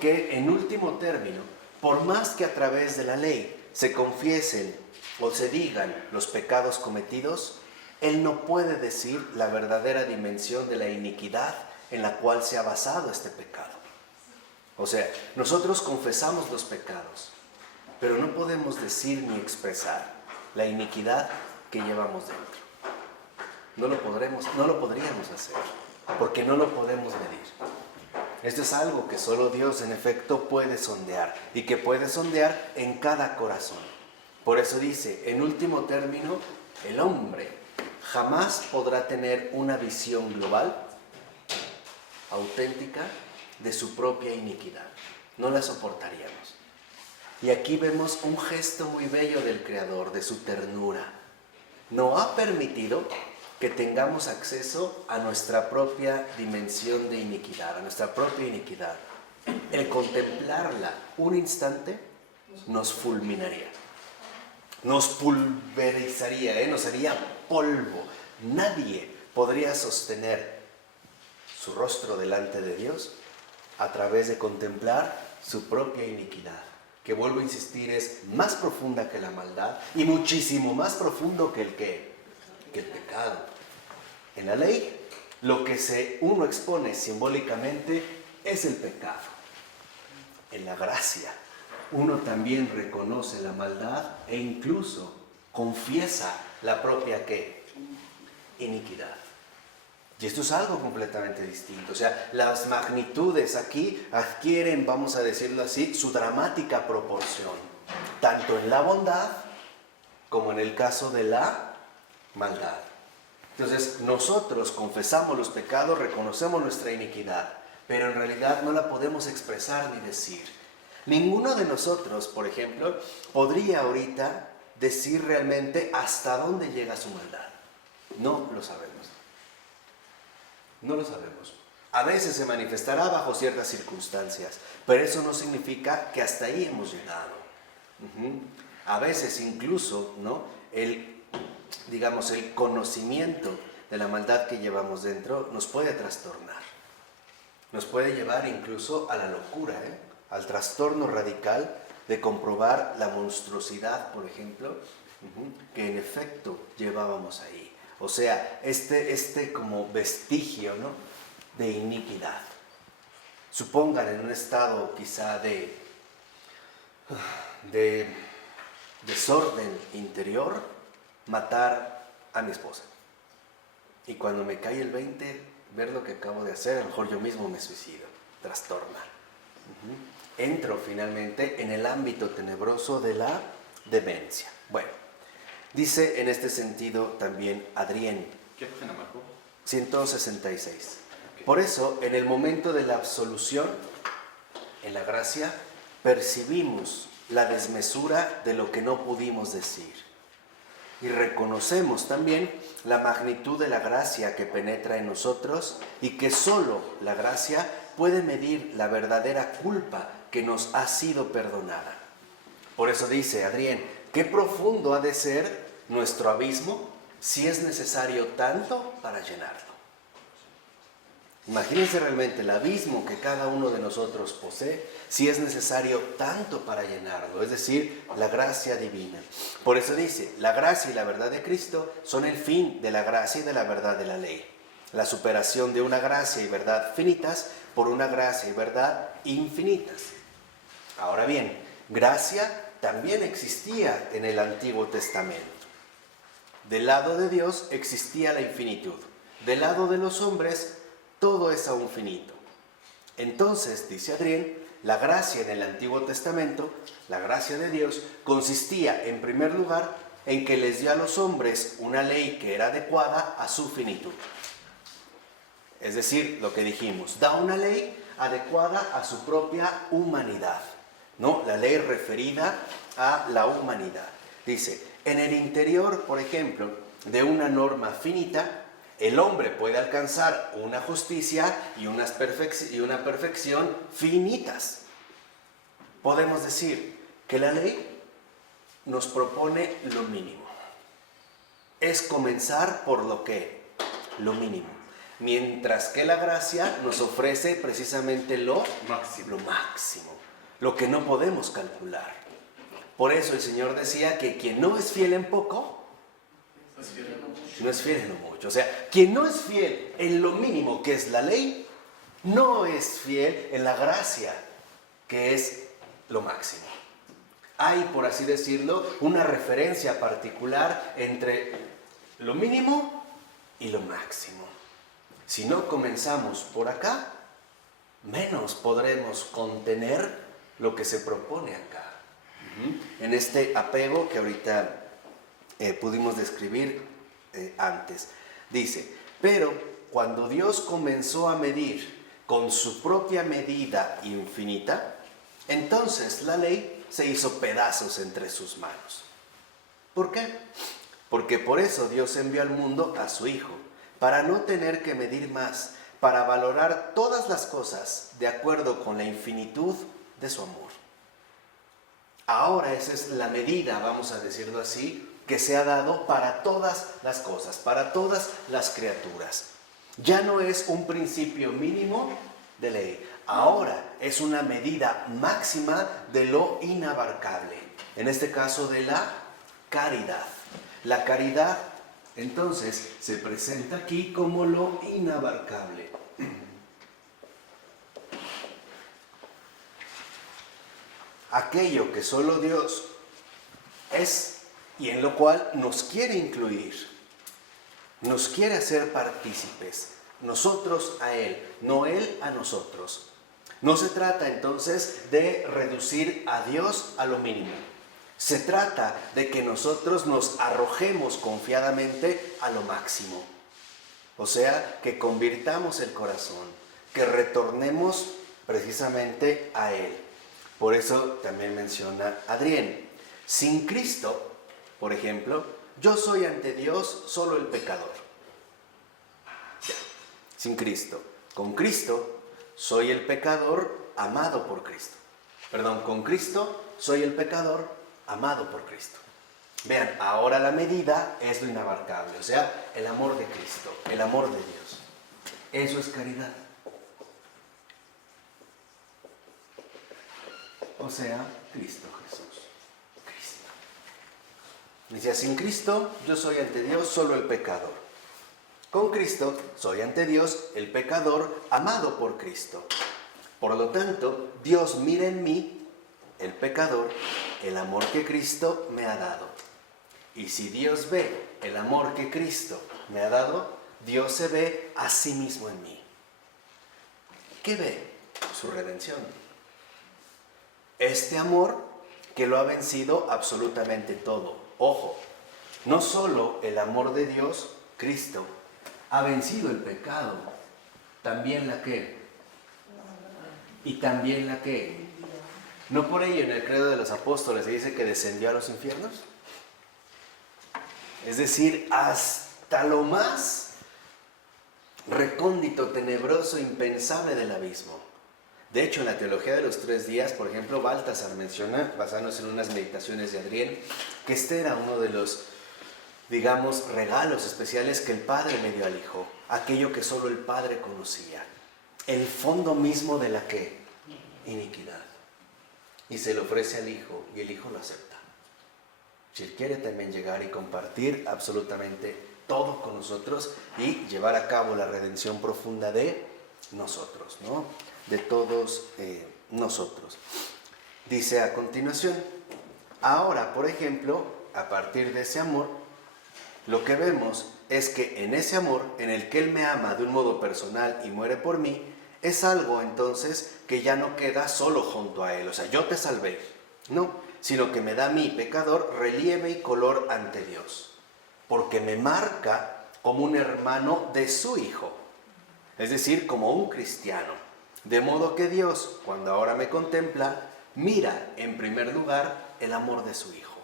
que en último término, por más que a través de la ley se confiesen o se digan los pecados cometidos, Él no puede decir la verdadera dimensión de la iniquidad en la cual se ha basado este pecado. O sea, nosotros confesamos los pecados, pero no podemos decir ni expresar la iniquidad que llevamos dentro. No lo podríamos hacer, porque no lo podemos medir. Esto es algo que solo Dios en efecto puede sondear, y que puede sondear en cada corazón. Por eso dice, en último término, el hombre jamás podrá tener una visión global, auténtica, de su propia iniquidad. No la soportaríamos. Y aquí vemos un gesto muy bello del Creador, de su ternura. No ha permitido que tengamos acceso a nuestra propia dimensión de iniquidad, a nuestra propia iniquidad. El contemplarla un instante nos fulminaría, nos pulverizaría, nos haría polvo. Nadie podría sostener su rostro delante de Dios a través de contemplar su propia iniquidad, que vuelvo a insistir es más profunda que la maldad y muchísimo más profundo que el pecado. En la ley, lo que uno expone simbólicamente es el pecado. En la gracia, uno también reconoce la maldad e incluso confiesa la propia iniquidad. Y esto es algo completamente distinto. O sea, las magnitudes aquí adquieren, vamos a decirlo así, su dramática proporción, tanto en la bondad como en el caso de la maldad. Entonces, nosotros confesamos los pecados, reconocemos nuestra iniquidad, pero en realidad no la podemos expresar ni decir. Ninguno de nosotros, por ejemplo, podría ahorita decir realmente hasta dónde llega su maldad. No lo sabemos. No lo sabemos. A veces se manifestará bajo ciertas circunstancias, pero eso no significa que hasta ahí hemos llegado. A veces incluso, ¿no? El conocimiento de la maldad que llevamos dentro nos puede trastornar. Nos puede llevar incluso a la locura, al trastorno radical de comprobar la monstruosidad, por ejemplo, que en efecto llevábamos ahí. O sea, este como vestigio, ¿no?, de iniquidad. Supongan en un estado quizá de desorden interior, matar a mi esposa. Y cuando me cae el 20, ver lo que acabo de hacer, a lo mejor yo mismo me suicido. Trastorna. Entro finalmente en el ámbito tenebroso de la demencia. Bueno. Dice en este sentido también Adrien, ¿Qué página marcó? 166. Okay. Por eso, en el momento de la absolución, en la gracia, percibimos la desmesura de lo que no pudimos decir. Y reconocemos también la magnitud de la gracia que penetra en nosotros y que solo la gracia puede medir la verdadera culpa que nos ha sido perdonada. Por eso dice Adrien, qué profundo ha de ser nuestro abismo si es necesario tanto para llenarlo. Imagínense realmente el abismo que cada uno de nosotros posee, si es necesario tanto para llenarlo, es decir, la gracia divina. Por eso dice, la gracia y la verdad de Cristo son el fin de la gracia y de la verdad de la ley. La superación de una gracia y verdad finitas por una gracia y verdad infinitas. Ahora bien, gracia también existía en el Antiguo Testamento. Del lado de Dios existía la infinitud. Del lado de los hombres, todo es aún finito. Entonces, dice Adrien, la gracia en el Antiguo Testamento, la gracia de Dios, consistía en primer lugar en que les dio a los hombres una ley que era adecuada a su finitud. Es decir, lo que dijimos, da una ley adecuada a su propia humanidad. ¿No? La ley referida a la humanidad. Dice, en el interior, por ejemplo, de una norma finita, el hombre puede alcanzar una justicia y una perfección finitas. Podemos decir que la ley nos propone lo mínimo. Es comenzar por lo mínimo. Mientras que la gracia nos ofrece precisamente lo máximo, lo que no podemos calcular. Por eso el Señor decía que quien no es fiel en poco, no es fiel en lo mucho. O sea, quien no es fiel en lo mínimo que es la ley, no es fiel en la gracia que es lo máximo. Hay, por así decirlo, una referencia particular entre lo mínimo y lo máximo. Si no comenzamos por acá, menos podremos contener lo que se propone acá. En este apego que ahorita pudimos describir antes. Dice, pero cuando Dios comenzó a medir con su propia medida infinita, entonces la ley se hizo pedazos entre sus manos. ¿Por qué? Porque por eso Dios envió al mundo a su Hijo, para no tener que medir más, para valorar todas las cosas de acuerdo con la infinitud de su amor. Ahora esa es la medida, vamos a decirlo así, que se ha dado para todas las cosas, para todas las criaturas. Ya no es un principio mínimo de ley, ahora es una medida máxima de lo inabarcable, en este caso de la caridad. La caridad, entonces, se presenta aquí como lo inabarcable. Aquello que solo Dios es y en lo cual nos quiere incluir, nos quiere hacer partícipes, nosotros a Él, no Él a nosotros. No se trata entonces de reducir a Dios a lo mínimo. Se trata de que nosotros nos arrojemos confiadamente a lo máximo. O sea, que convirtamos el corazón, que retornemos precisamente a Él. Por eso también menciona Adrián. Sin Cristo, por ejemplo, yo soy ante Dios solo el pecador. Sin Cristo. Con Cristo soy el pecador amado por Cristo. Perdón, con Cristo soy el pecador amado por Cristo. Vean, ahora la medida es lo inabarcable, o sea, el amor de Cristo, el amor de Dios. Eso es caridad. O sea, Cristo Jesús. Cristo. Dice, sin Cristo yo soy ante Dios solo el pecador. Con Cristo soy ante Dios el pecador amado por Cristo. Por lo tanto, Dios mira en mí, el pecador, el amor que Cristo me ha dado. Y si Dios ve el amor que Cristo me ha dado, Dios se ve a sí mismo en mí. ¿Qué ve? Su redención. Este amor que lo ha vencido absolutamente todo. Ojo, no solo el amor de Dios, Cristo, ha vencido el pecado, también la que. Y también la que. ¿No por ello en el credo de los apóstoles se dice que descendió a los infiernos? Es decir, hasta lo más recóndito, tenebroso, impensable del abismo. De hecho, en la teología de los 3 días, por ejemplo, Baltasar menciona, basándose en unas meditaciones de Adrián, que este era uno de los, digamos, regalos especiales que el Padre le dio al Hijo, aquello que solo el Padre conocía, el fondo mismo de la que iniquidad. Y se lo ofrece al Hijo, y el Hijo lo acepta. Si Él quiere también llegar y compartir absolutamente todo con nosotros y llevar a cabo la redención profunda de nosotros, ¿no? De todos nosotros. Dice a continuación, ahora, por ejemplo, a partir de ese amor, lo que vemos es que en ese amor, en el que Él me ama de un modo personal y muere por mí, es algo entonces que ya no queda solo junto a Él. O sea, yo te salvé, no, sino que me da a mí, pecador, relieve y color ante Dios, porque me marca como un hermano de su Hijo, es decir, como un cristiano. De modo que Dios, cuando ahora me contempla, mira en primer lugar el amor de su Hijo.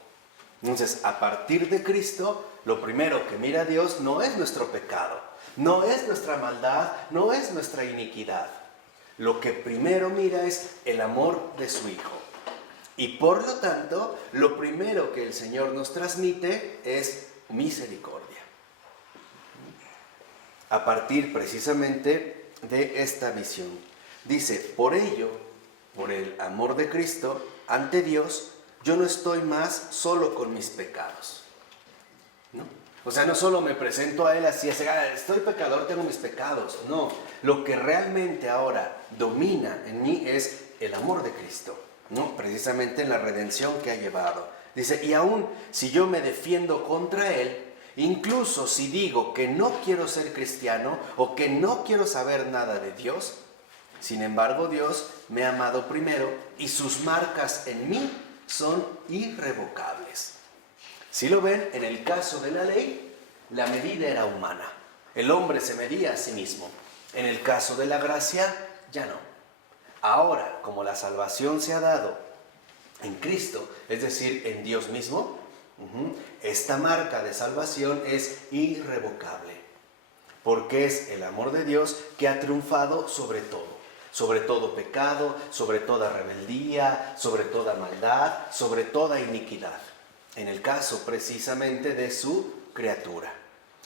Entonces, a partir de Cristo, lo primero que mira Dios no es nuestro pecado, no es nuestra maldad, no es nuestra iniquidad. Lo que primero mira es el amor de su Hijo. Y por lo tanto, lo primero que el Señor nos transmite es misericordia. A partir precisamente de esta visión. Dice, por ello, por el amor de Cristo, ante Dios, yo no estoy más solo con mis pecados. ¿No? O sea, no solo me presento a Él así, estoy pecador, tengo mis pecados. No, lo que realmente ahora domina en mí es el amor de Cristo, ¿no? Precisamente en la redención que ha llevado. Dice, y aún si yo me defiendo contra Él, incluso si digo que no quiero ser cristiano o que no quiero saber nada de Dios, sin embargo Dios me ha amado primero y sus marcas en mí son irrevocables. Si lo ven, en el caso de la ley, la medida era humana. El hombre se medía a sí mismo. En el caso de la gracia, ya no. Ahora, como la salvación se ha dado en Cristo, es decir, en Dios mismo, esta marca de salvación es irrevocable. Porque es el amor de Dios que ha triunfado sobre todo pecado, sobre toda rebeldía, sobre toda maldad, sobre toda iniquidad. En el caso precisamente de su criatura.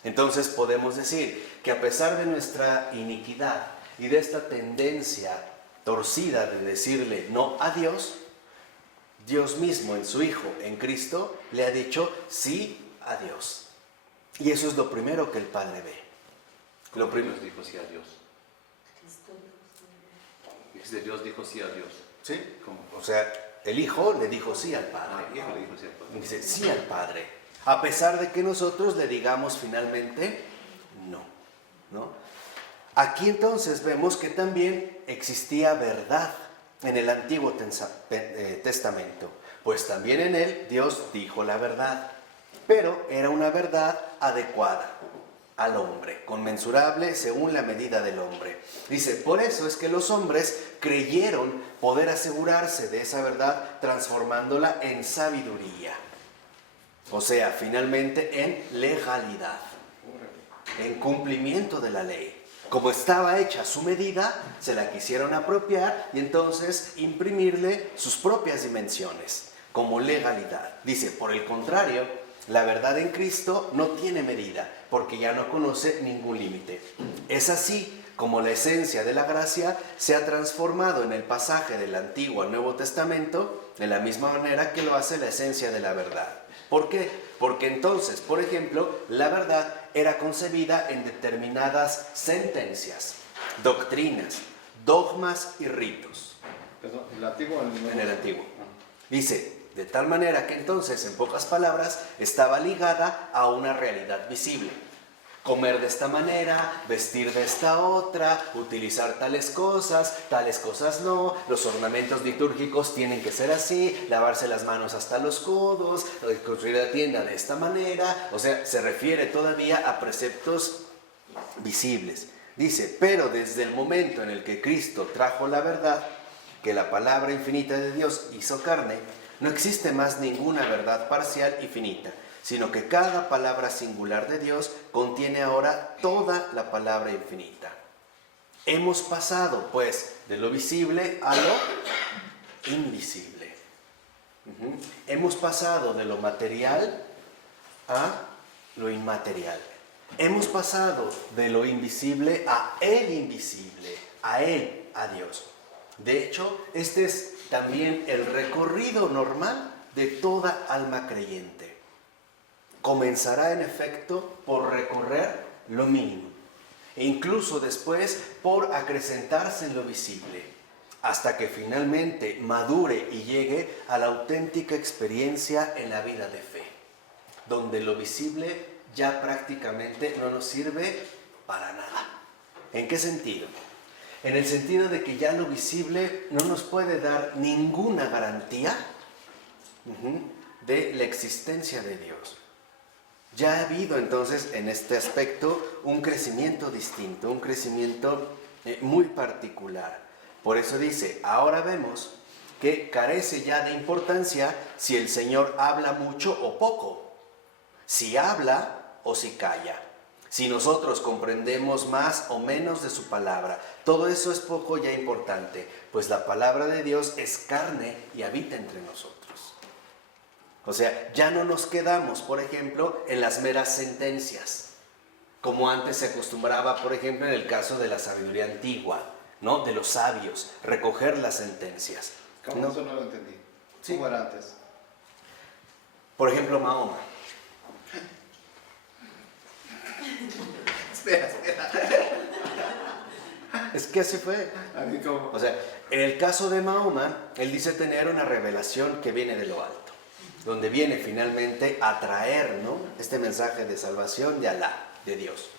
Entonces podemos decir que a pesar de nuestra iniquidad y de esta tendencia torcida de decirle no a Dios, Dios mismo en su Hijo, en Cristo, le ha dicho sí a Dios. Y eso es lo primero que el Padre ve. ¿Cómo Dios dijo sí a Dios? Dios dijo sí a Dios. ¿Sí? ¿Cómo? O sea, el Hijo le dijo sí al Padre. El Hijo le dijo sí al Padre. Dice sí al Padre. A pesar de que nosotros le digamos finalmente no. ¿No? Aquí entonces vemos que también existía verdad en el Antiguo Testamento. Pues también en él Dios dijo la verdad. Pero era una verdad adecuada al hombre, conmensurable según la medida del hombre. Dice, por eso es que los hombres creyeron poder asegurarse de esa verdad transformándola en sabiduría. O sea, finalmente en legalidad, en cumplimiento de la ley. Como estaba hecha a su medida, se la quisieron apropiar y entonces imprimirle sus propias dimensiones, como legalidad. Dice, por el contrario, la verdad en Cristo no tiene medida, porque ya no conoce ningún límite. Es así como la esencia de la gracia se ha transformado en el pasaje del Antiguo al Nuevo Testamento, de la misma manera que lo hace la esencia de la verdad. ¿Por qué? Porque entonces, por ejemplo, la verdad era concebida en determinadas sentencias, doctrinas, dogmas y ritos. Perdón, ¿el Antiguo o el Nuevo? En el Antiguo. Dice, de tal manera que entonces, en pocas palabras, estaba ligada a una realidad visible. Comer de esta manera, vestir de esta otra, utilizar tales cosas no, los ornamentos litúrgicos tienen que ser así, lavarse las manos hasta los codos, construir la tienda de esta manera, o sea, se refiere todavía a preceptos visibles. Dice, pero desde el momento en el que Cristo trajo la verdad, que la palabra infinita de Dios hizo carne, no existe más ninguna verdad parcial y finita, sino que cada palabra singular de Dios contiene ahora toda la palabra infinita. Hemos pasado, pues, de lo visible a lo invisible. Hemos pasado de lo material a lo inmaterial. Hemos pasado de lo invisible a el invisible, a Él, a Dios. De hecho, este es también el recorrido normal de toda alma creyente. Comenzará en efecto por recorrer lo mínimo e incluso después por acrecentarse en lo visible, hasta que finalmente madure y llegue a la auténtica experiencia en la vida de fe, donde lo visible ya prácticamente no nos sirve para nada. ¿En qué sentido? En el sentido de que ya lo visible no nos puede dar ninguna garantía de la existencia de Dios. Ya ha habido entonces en este aspecto un crecimiento distinto, un crecimiento muy particular. Por eso dice, ahora vemos que carece ya de importancia si el Señor habla mucho o poco, si habla o si calla, si nosotros comprendemos más o menos de su palabra. Todo eso es poco ya importante, pues la palabra de Dios es carne y habita entre nosotros. O sea, ya no nos quedamos, por ejemplo, en las meras sentencias, como antes se acostumbraba, por ejemplo, en el caso de la sabiduría antigua, ¿no? De los sabios, recoger las sentencias. ¿Cómo? ¿No? Eso no lo entendí. Sí. ¿Cómo era antes? Por ejemplo, Mahoma. Espera. Es que así fue. A mí como... O sea, en el caso de Mahoma, él dice tener una revelación que viene de lo alto, donde viene finalmente a traer, ¿no?, este mensaje de salvación de Alá, de Dios.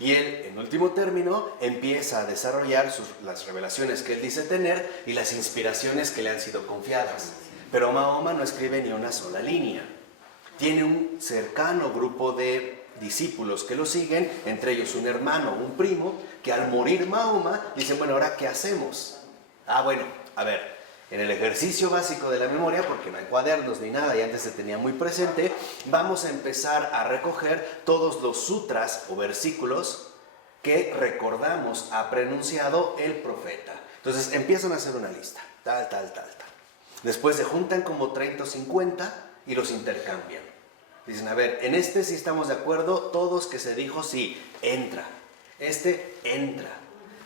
Y él, en último término, empieza a desarrollar las revelaciones que él dice tener y las inspiraciones que le han sido confiadas. Pero Mahoma no escribe ni una sola línea. Tiene un cercano grupo de discípulos que lo siguen, entre ellos un hermano, un primo, que al morir Mahoma dicen, bueno, ¿ahora qué hacemos? Bueno, a ver, en el ejercicio básico de la memoria, porque no hay cuadernos ni nada y antes se tenía muy presente, vamos a empezar a recoger todos los sutras o versículos que recordamos ha pronunciado el profeta. Entonces empiezan a hacer una lista, tal. Después se juntan como 30 o 50 y los intercambian. Dicen, a ver, en este sí estamos de acuerdo, todos que se dijo sí, entra. Este entra.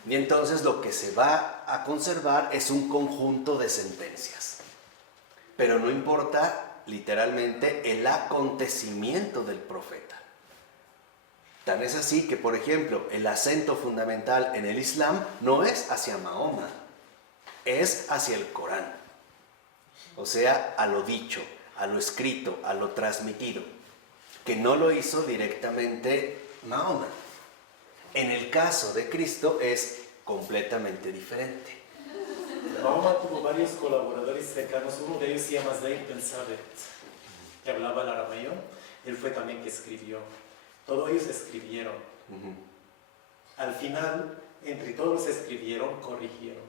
Y entonces lo que se va a conservar es un conjunto de sentencias. Pero no importa literalmente el acontecimiento del profeta. Tan es así que, por ejemplo, el acento fundamental en el Islam no es hacia Mahoma, es hacia el Corán. O sea, a lo dicho, a lo escrito, a lo transmitido, que no lo hizo directamente Mahoma. En el caso de Cristo es completamente diferente. Mahoma tuvo varios colaboradores cercanos, uno de ellos se llama Zayd bin Sabit, que hablaba el arameo, él fue también que escribió. Todos ellos escribieron. Al final, entre todos los escribieron, corrigieron.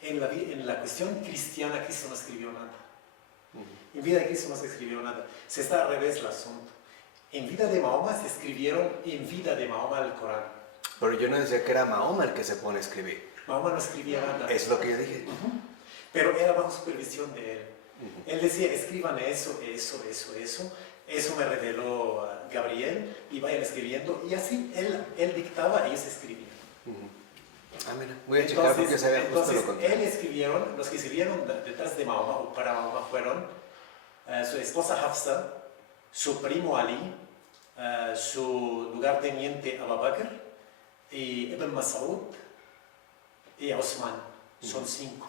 En la cuestión cristiana, Cristo no escribió nada. En vida de Cristo no se escribió nada. Se está al revés el asunto. En vida de Mahoma se escribieron en vida de Mahoma el Corán. Pero yo no decía que era Mahoma el que se pone a escribir. Mahoma no escribía nada. Es lo que yo dije. Pero era bajo supervisión de él. Él decía, escriban eso. Eso me reveló Gabriel y vayan escribiendo. Y así él dictaba, ellos escribían. Mira, voy a checar porque sabía justo lo contrario. Los que escribieron detrás de Mahoma o para Mahoma fueron su esposa Hafsa, su primo Ali, su lugarteniente Abu Bakr, y Ibn Mas'ud y Osman. Son 5.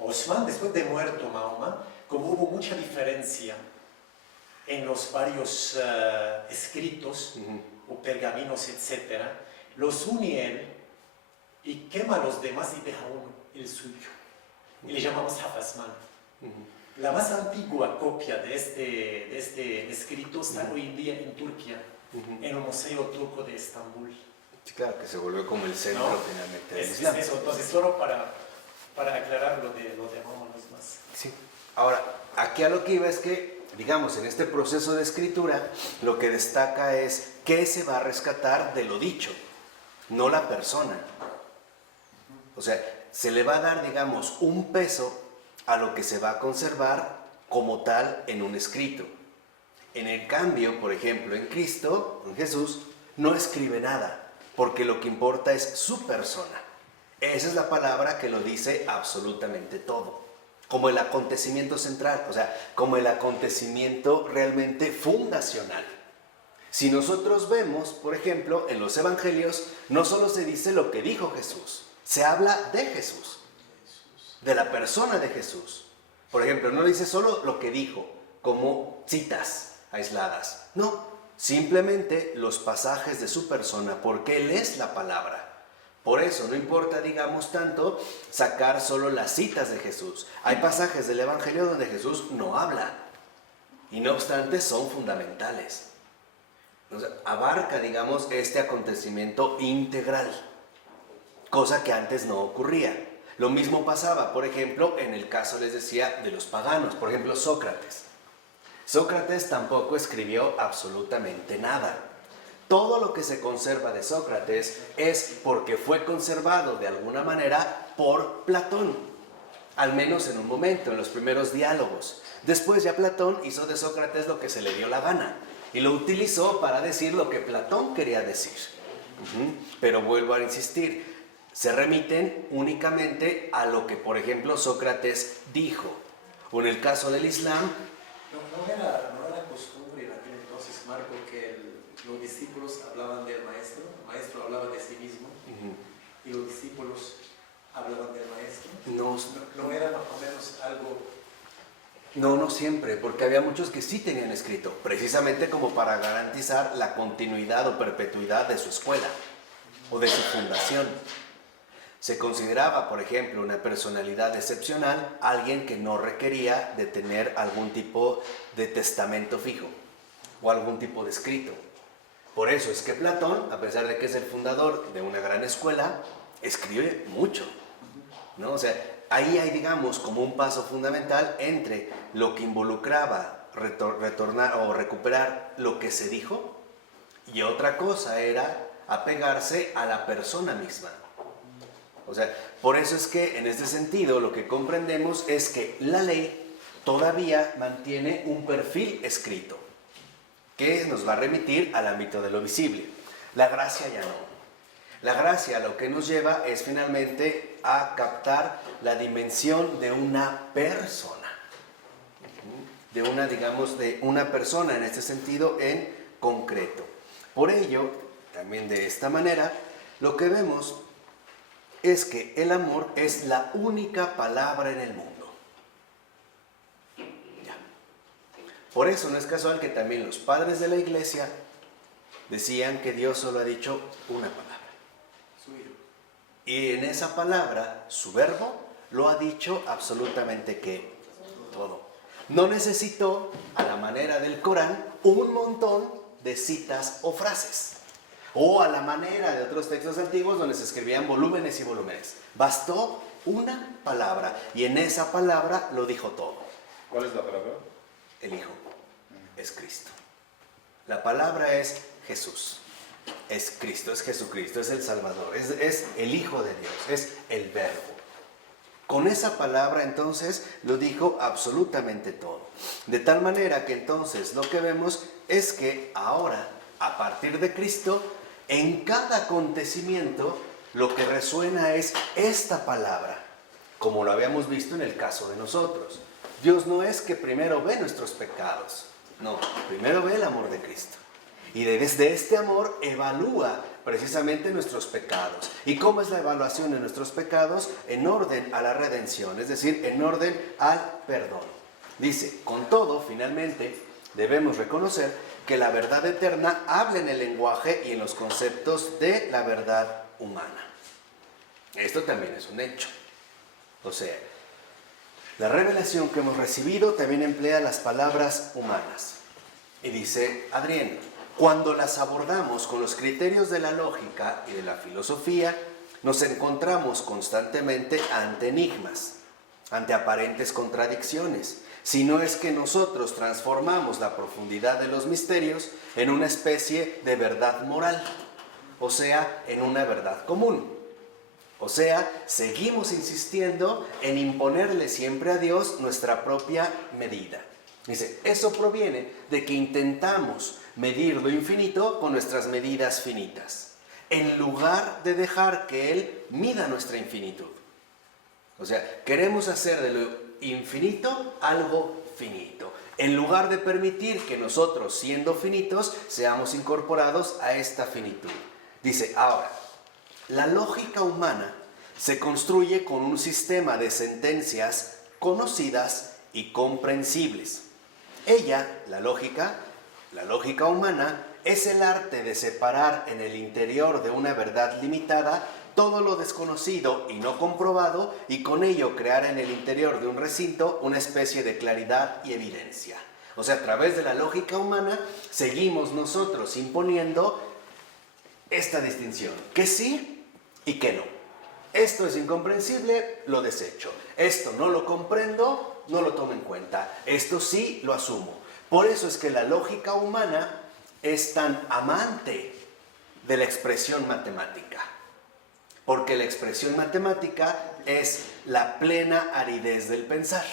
Osman, después de muerto Mahoma, como hubo mucha diferencia en los varios escritos o pergaminos, etc., los une él y quema a los demás y deja uno, el suyo. Y le llamamos Hafasman. La más antigua copia de este escrito está hoy en día en Turquía, en el Museo Turco de Estambul. Sí, claro, que se volvió como el centro finalmente del Es Islam. eso, entonces solo para aclarar lo de Mahoma no es más. Sí. Ahora, aquí a lo que iba es que, digamos, en este proceso de escritura, lo que destaca es qué se va a rescatar de lo dicho, no la persona. O sea, se le va a dar, digamos, un peso a lo que se va a conservar como tal en un escrito. En el cambio, por ejemplo, en Cristo, en Jesús, no escribe nada, porque lo que importa es su persona. Esa es la palabra que lo dice absolutamente todo, como el acontecimiento central, o sea, como el acontecimiento realmente fundacional. Si nosotros vemos, por ejemplo, en los evangelios, no solo se dice lo que dijo Jesús, se habla de Jesús, de la persona de Jesús. Por ejemplo, no dice solo lo que dijo, como citas aisladas. No, simplemente los pasajes de su persona, porque Él es la palabra. Por eso no importa, digamos, tanto sacar solo las citas de Jesús. Hay pasajes del Evangelio donde Jesús no habla, y no obstante son fundamentales. O sea, abarca, digamos, este acontecimiento integral, cosa que antes no ocurría. Lo mismo pasaba, por ejemplo, en el caso, les decía, de los paganos. Por ejemplo, Sócrates. Sócrates tampoco escribió absolutamente nada. Todo lo que se conserva de Sócrates es porque fue conservado de alguna manera por Platón, al menos en un momento, en los primeros diálogos. Después ya Platón hizo de Sócrates lo que se le dio la gana y lo utilizó para decir lo que Platón quería decir. Pero vuelvo a insistir, se remiten únicamente a lo que, por ejemplo, Sócrates dijo. O en el caso del Islam, No era costumbre en aquel entonces, Marco, que los discípulos hablaban del maestro, el maestro hablaba de sí mismo, y los discípulos hablaban del maestro. No era más o menos algo... No siempre, porque había muchos que sí tenían escrito, precisamente como para garantizar la continuidad o perpetuidad de su escuela o de su fundación. Se consideraba, por ejemplo, una personalidad excepcional, alguien que no requería de tener algún tipo de testamento fijo o algún tipo de escrito. Por eso es que Platón, a pesar de que es el fundador de una gran escuela, escribe mucho, ¿no? O sea, ahí hay, digamos, como un paso fundamental entre lo que involucraba retornar o recuperar lo que se dijo y otra cosa era apegarse a la persona misma. O sea, por eso es que en este sentido lo que comprendemos es que la ley todavía mantiene un perfil escrito que nos va a remitir al ámbito de lo visible. La gracia ya no. La gracia lo que nos lleva es finalmente a captar la dimensión de una persona. De una persona en este sentido en concreto. Por ello, también de esta manera, lo que vemos es que el amor es la única palabra en el mundo. Ya. Por eso no es casual que también los padres de la iglesia decían que Dios solo ha dicho una palabra. Y en esa palabra, su verbo, lo ha dicho absolutamente que todo. No necesitó, a la manera del Corán, un montón de citas o frases. O a la manera de otros textos antiguos donde se escribían volúmenes y volúmenes. Bastó una palabra y en esa palabra lo dijo todo. ¿Cuál es la palabra? El Hijo es Cristo. La palabra es Jesús. Es Cristo, es Jesucristo, es el Salvador, es el Hijo de Dios, es el Verbo. Con esa palabra entonces lo dijo absolutamente todo. De tal manera que entonces lo que vemos es que ahora, a partir de Cristo, en cada acontecimiento lo que resuena es esta palabra, como lo habíamos visto en el caso de nosotros. Dios no es que primero ve nuestros pecados, no, primero ve el amor de Cristo. Y desde este amor evalúa precisamente nuestros pecados. ¿Y cómo es la evaluación de nuestros pecados? En orden a la redención, es decir, en orden al perdón. Dice, con todo, finalmente, debemos reconocer que la verdad eterna habla en el lenguaje y en los conceptos de la verdad humana. Esto también es un hecho. O sea, la revelación que hemos recibido también emplea las palabras humanas. Y dice Adrián, cuando las abordamos con los criterios de la lógica y de la filosofía, nos encontramos constantemente ante enigmas, ante aparentes contradicciones, si no es que nosotros transformamos la profundidad de los misterios en una especie de verdad moral, o sea, en una verdad común. O sea, seguimos insistiendo en imponerle siempre a Dios nuestra propia medida. Dice, eso proviene de que intentamos medir lo infinito con nuestras medidas finitas, en lugar de dejar que Él mida nuestra infinitud. O sea, queremos hacer de lo infinito algo finito, en lugar de permitir que nosotros, siendo finitos, seamos incorporados a esta finitud. Dice, ahora, la lógica humana se construye con un sistema de sentencias conocidas y comprensibles. Ella, la lógica humana, es el arte de separar en el interior de una verdad limitada todo lo desconocido y no comprobado y con ello crear en el interior de un recinto una especie de claridad y evidencia. O sea, a través de la lógica humana seguimos nosotros imponiendo esta distinción, que sí y que no. Esto es incomprensible, lo desecho. Esto no lo comprendo, no lo tomo en cuenta. Esto sí lo asumo. Por eso es que la lógica humana es tan amante de la expresión matemática. Porque la expresión matemática es la plena aridez del pensar.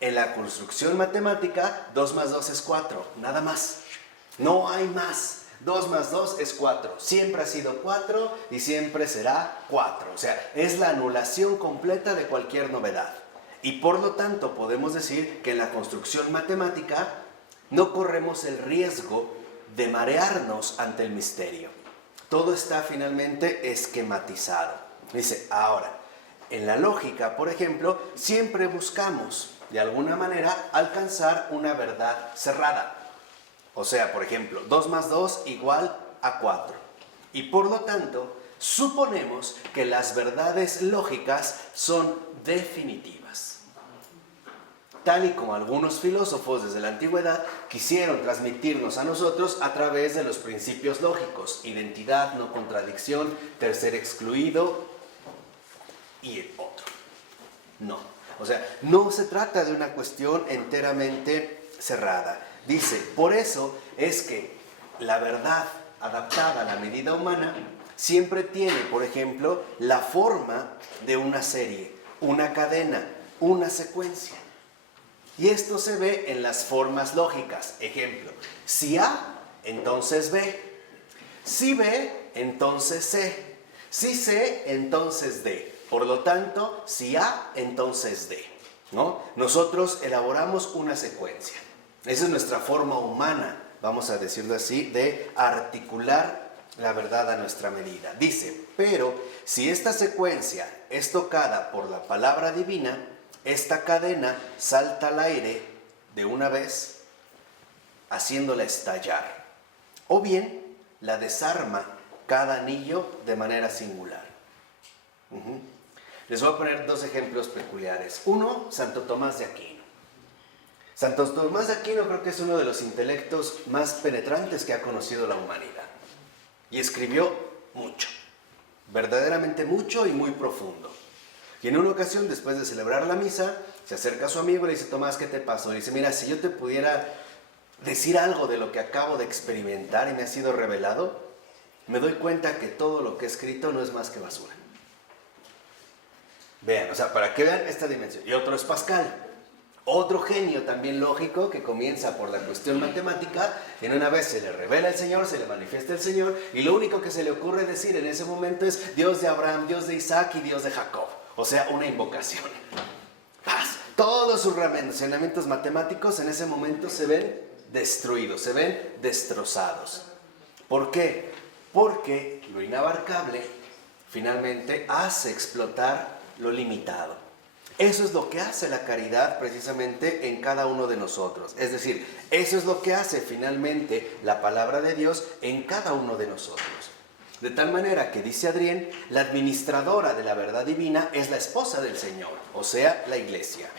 En la construcción matemática, 2 más 2 es 4, nada más. No hay más. 2 más 2 es 4. Siempre ha sido 4 y siempre será 4. O sea, es la anulación completa de cualquier novedad. Y por lo tanto podemos decir que en la construcción matemática no corremos el riesgo de marearnos ante el misterio. Todo está finalmente esquematizado. Dice, ahora, en la lógica, por ejemplo, siempre buscamos, de alguna manera, alcanzar una verdad cerrada. O sea, por ejemplo, 2 más 2 igual a 4. Y por lo tanto, suponemos que las verdades lógicas son definitivas. Tal y como algunos filósofos desde la antigüedad quisieron transmitirnos a nosotros a través de los principios lógicos: identidad, no contradicción, tercer excluido y el otro. No. O sea, no se trata de una cuestión enteramente cerrada. Dice, por eso es que la verdad adaptada a la medida humana siempre tiene, por ejemplo, la forma de una serie, una cadena, una secuencia. Y esto se ve en las formas lógicas. Ejemplo, si A, entonces B. Si B, entonces C. Si C, entonces D. Por lo tanto, si A, entonces D, ¿no? Nosotros elaboramos una secuencia. Esa es nuestra forma humana, vamos a decirlo así, de articular la verdad a nuestra medida. Dice, pero si esta secuencia es tocada por la palabra divina, esta cadena salta al aire de una vez, haciéndola estallar. O bien, la desarma cada anillo de manera singular. Les voy a poner 2 ejemplos peculiares. Uno, Santo Tomás de Aquino. Santo Tomás de Aquino creo que es uno de los intelectos más penetrantes que ha conocido la humanidad. Y escribió mucho, verdaderamente mucho y muy profundo. Y en una ocasión, después de celebrar la misa, se acerca a su amigo y le dice, Tomás, ¿qué te pasó? Y dice, mira, si yo te pudiera decir algo de lo que acabo de experimentar y me ha sido revelado, me doy cuenta que todo lo que he escrito no es más que basura. Vean, o sea, para que vean esta dimensión. Y otro es Pascal. Otro genio también lógico que comienza por la cuestión matemática, en una vez se le revela el Señor, se le manifiesta el Señor, y lo único que se le ocurre decir en ese momento es Dios de Abraham, Dios de Isaac y Dios de Jacob. O sea, una invocación. ¡Paz! Todos sus razonamientos matemáticos en ese momento se ven destruidos, se ven destrozados. ¿Por qué? Porque lo inabarcable finalmente hace explotar lo limitado. Eso es lo que hace la caridad precisamente en cada uno de nosotros. Es decir, eso es lo que hace finalmente la palabra de Dios en cada uno de nosotros. De tal manera que, dice Adrián, la administradora de la verdad divina es la esposa del Señor, o sea, la Iglesia.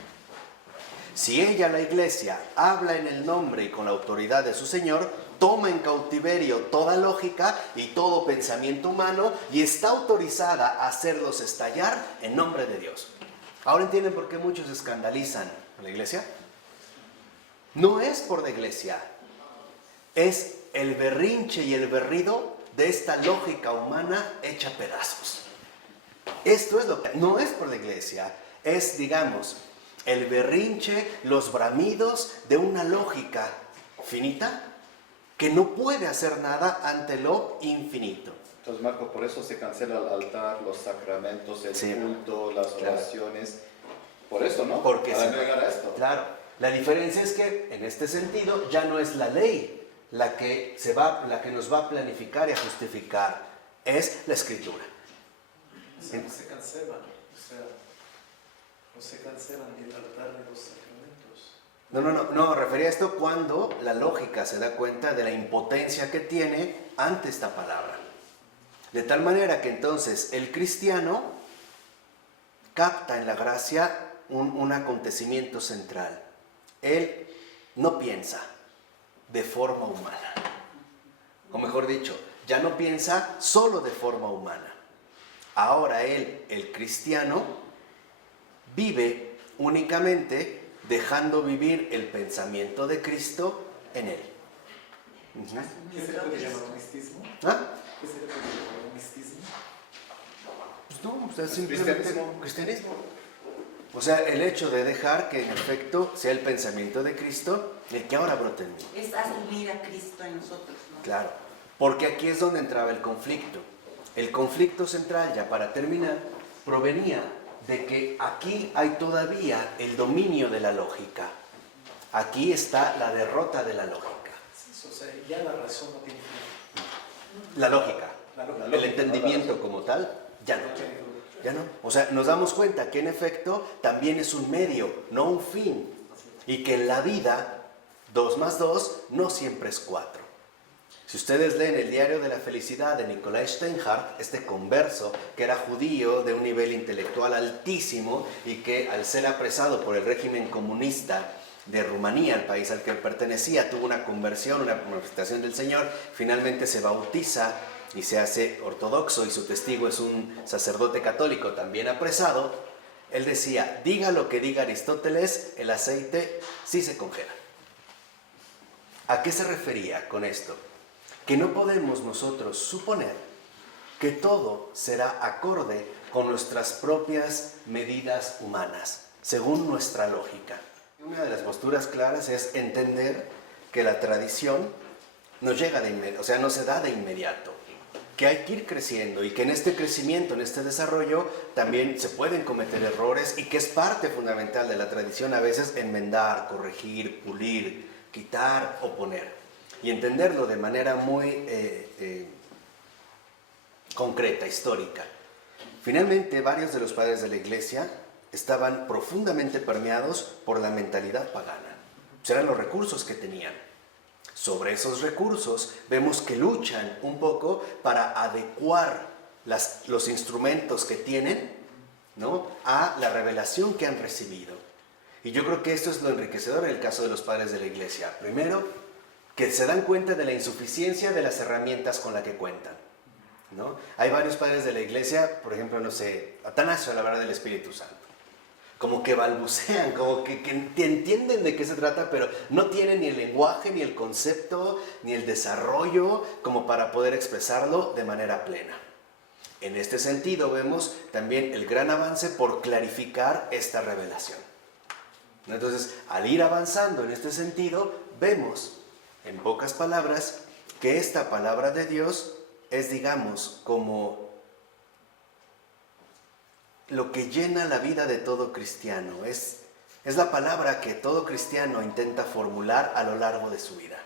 Si ella, la Iglesia, habla en el nombre y con la autoridad de su Señor, toma en cautiverio toda lógica y todo pensamiento humano y está autorizada a hacerlos estallar en nombre de Dios. ¿Ahora entienden por qué muchos escandalizan a la Iglesia? No es por la Iglesia, es el berrinche y el berrido de esta lógica humana hecha pedazos. Esto es lo que no es por la Iglesia, es, digamos, el berrinche, los bramidos de una lógica finita que no puede hacer nada ante lo infinito. Entonces, Marco, por eso se cancela el altar, los sacramentos, el culto, las oraciones. Por eso, ¿no? Porque para no llegar a esto. Claro. La diferencia es que, en este sentido, ya no es la ley la que nos va a planificar y a justificar. Es la Escritura. Se cancelan, o sea, no se cancelan ni el altar ni los sacramentos. No, refería a esto cuando la lógica se da cuenta de la impotencia que tiene ante esta palabra. De tal manera que entonces el cristiano capta en la gracia un acontecimiento central. Él no piensa de forma humana. O mejor dicho, ya no piensa solo de forma humana. Ahora él, el cristiano, vive únicamente dejando vivir el pensamiento de Cristo en él. ¿Qué se le puede llamar mistismo? ¿Ah? ¿Qué se le puede llamar mistismo? Pues no, o sea, simplemente cristianismo. O sea, el hecho de dejar que en efecto sea el pensamiento de Cristo el que ahora brote en mí. Es asumir a Cristo en nosotros, ¿no? Claro, porque aquí es donde entraba el conflicto. El conflicto central, ya para terminar, provenía de que aquí hay todavía el dominio de la lógica. Aquí está la derrota de la lógica. O sea, ya la razón no tiene fin. La lógica, La lógica. el entendimiento como tal, ya no. Ya no. O sea, nos damos cuenta que en efecto también es un medio, no un fin. Y que en la vida, 2 más 2 no siempre es 4. Si ustedes leen el Diario de la Felicidad de Nikolai Steinhardt, este converso que era judío de un nivel intelectual altísimo y que al ser apresado por el régimen comunista de Rumanía, el país al que pertenecía, tuvo una conversión, una manifestación del Señor, finalmente se bautiza y se hace ortodoxo y su testigo es un sacerdote católico también apresado. Él decía, diga lo que diga Aristóteles, el aceite sí se congela. ¿A qué se refería con esto? Que no podemos nosotros suponer que todo será acorde con nuestras propias medidas humanas, según nuestra lógica. Una de las posturas claras es entender que la tradición no llega de inmediato, o sea, no se da de inmediato, que hay que ir creciendo y que en este crecimiento, en este desarrollo, también se pueden cometer errores y que es parte fundamental de la tradición a veces enmendar, corregir, pulir, quitar o poner. Y entenderlo de manera muy concreta, histórica. Finalmente, varios de los padres de la Iglesia estaban profundamente permeados por la mentalidad pagana. Eran los recursos que tenían. Sobre esos recursos vemos que luchan un poco para adecuar los instrumentos que tienen, ¿no?, a la revelación que han recibido. Y yo creo que esto es lo enriquecedor en el caso de los padres de la Iglesia. Primero, que se dan cuenta de la insuficiencia de las herramientas con las que cuentan, ¿no? Hay varios padres de la Iglesia, por ejemplo, no sé, Atanasio al hablar del Espíritu Santo, como que balbucean, como que entienden de qué se trata, pero no tienen ni el lenguaje, ni el concepto, ni el desarrollo como para poder expresarlo de manera plena. En este sentido vemos también el gran avance por clarificar esta revelación. Entonces, al ir avanzando en este sentido, vemos, en pocas palabras, que esta palabra de Dios es, digamos, como lo que llena la vida de todo cristiano. Es la palabra que todo cristiano intenta formular a lo largo de su vida.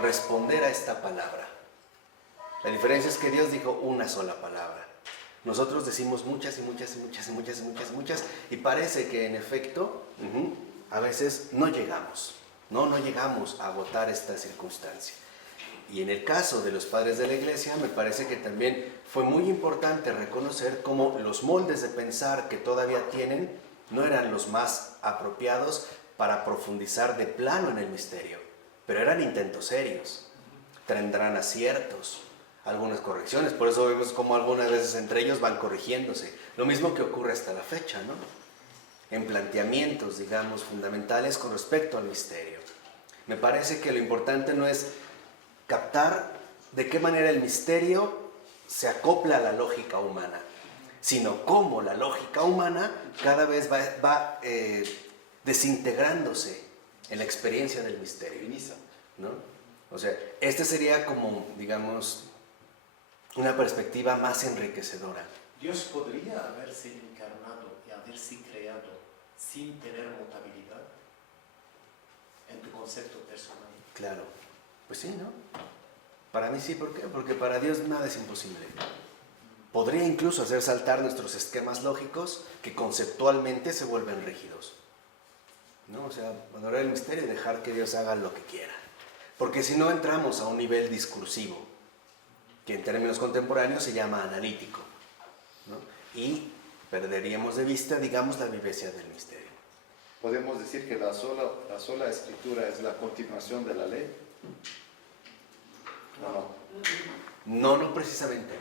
Responder a esta palabra. La diferencia es que Dios dijo una sola palabra. Nosotros decimos muchas y muchas y muchas y muchas y muchas y muchas y parece que en efecto a veces no llegamos. No llegamos a agotar esta circunstancia. Y en el caso de los padres de la Iglesia, me parece que también fue muy importante reconocer cómo los moldes de pensar que todavía tienen no eran los más apropiados para profundizar de plano en el misterio, pero eran intentos serios. Tendrán aciertos, algunas correcciones, por eso vemos cómo algunas veces entre ellos van corrigiéndose. Lo mismo que ocurre hasta la fecha, ¿no?, en planteamientos, digamos, fundamentales con respecto al misterio. Me parece que lo importante no es captar de qué manera el misterio se acopla a la lógica humana, sino cómo la lógica humana cada vez va desintegrándose en la experiencia del misterio, ¿no? O sea, este sería como, digamos, una perspectiva más enriquecedora. Dios podría haberse encarnado y haberse creado sin tener mutabilidad en tu concepto personal. Claro, pues sí, ¿no? Para mí sí, ¿por qué? Porque para Dios nada es imposible. Podría incluso hacer saltar nuestros esquemas lógicos que conceptualmente se vuelven rígidos, ¿no? O sea, adorar el misterio y dejar que Dios haga lo que quiera. Porque si no entramos a un nivel discursivo, que en términos contemporáneos se llama analítico, ¿no? Y perderíamos de vista, digamos, la vivencia del misterio. ¿Podemos decir que la sola escritura es la continuación de la ley? No precisamente.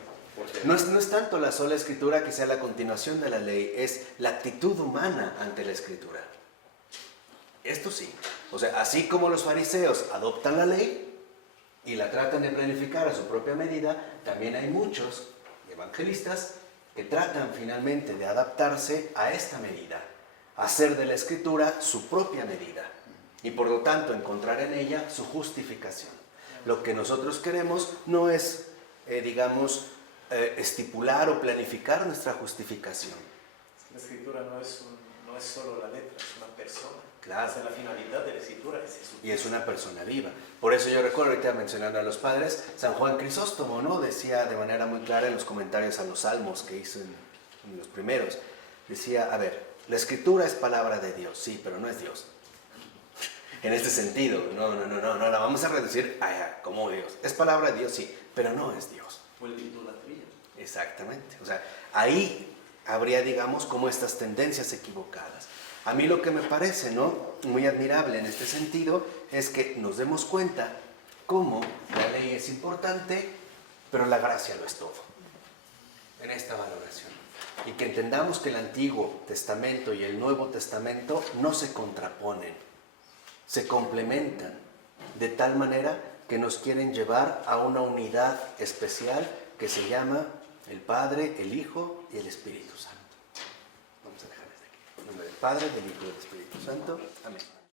No es tanto la sola escritura que sea la continuación de la ley, es la actitud humana ante la escritura. Esto sí. O sea, así como los fariseos adoptan la ley y la tratan de planificar a su propia medida, también hay muchos evangelistas que tratan finalmente de adaptarse a esta medida, hacer de la Escritura su propia medida y por lo tanto encontrar en ella su justificación. Lo que nosotros queremos no es, estipular o planificar nuestra justificación. La escritura no es solo la letra, es una persona. Claro. Esa es la finalidad de la escritura, es Jesucristo. Y es una persona viva. Por eso yo recuerdo, ahorita mencionando a los padres, San Juan Crisóstomo, ¿no? Decía de manera muy clara en los comentarios a los salmos que hizo en los primeros, decía, a ver, la escritura es palabra de Dios, sí, pero no es Dios. En este sentido, no la vamos a reducir a como Dios. Es palabra de Dios, sí, pero no es Dios. Vuelve idolatría. Exactamente. O sea, ahí habría, digamos, como estas tendencias equivocadas. A mí lo que me parece, ¿no?, muy admirable en este sentido es que nos demos cuenta cómo la ley es importante, pero la gracia lo es todo en esta valoración. Y que entendamos que el Antiguo Testamento y el Nuevo Testamento no se contraponen, se complementan de tal manera que nos quieren llevar a una unidad especial que se llama el Padre, el Hijo y el Espíritu Santo. Vamos a dejar desde aquí. En nombre del Padre, del Hijo y del Espíritu Santo. Amén.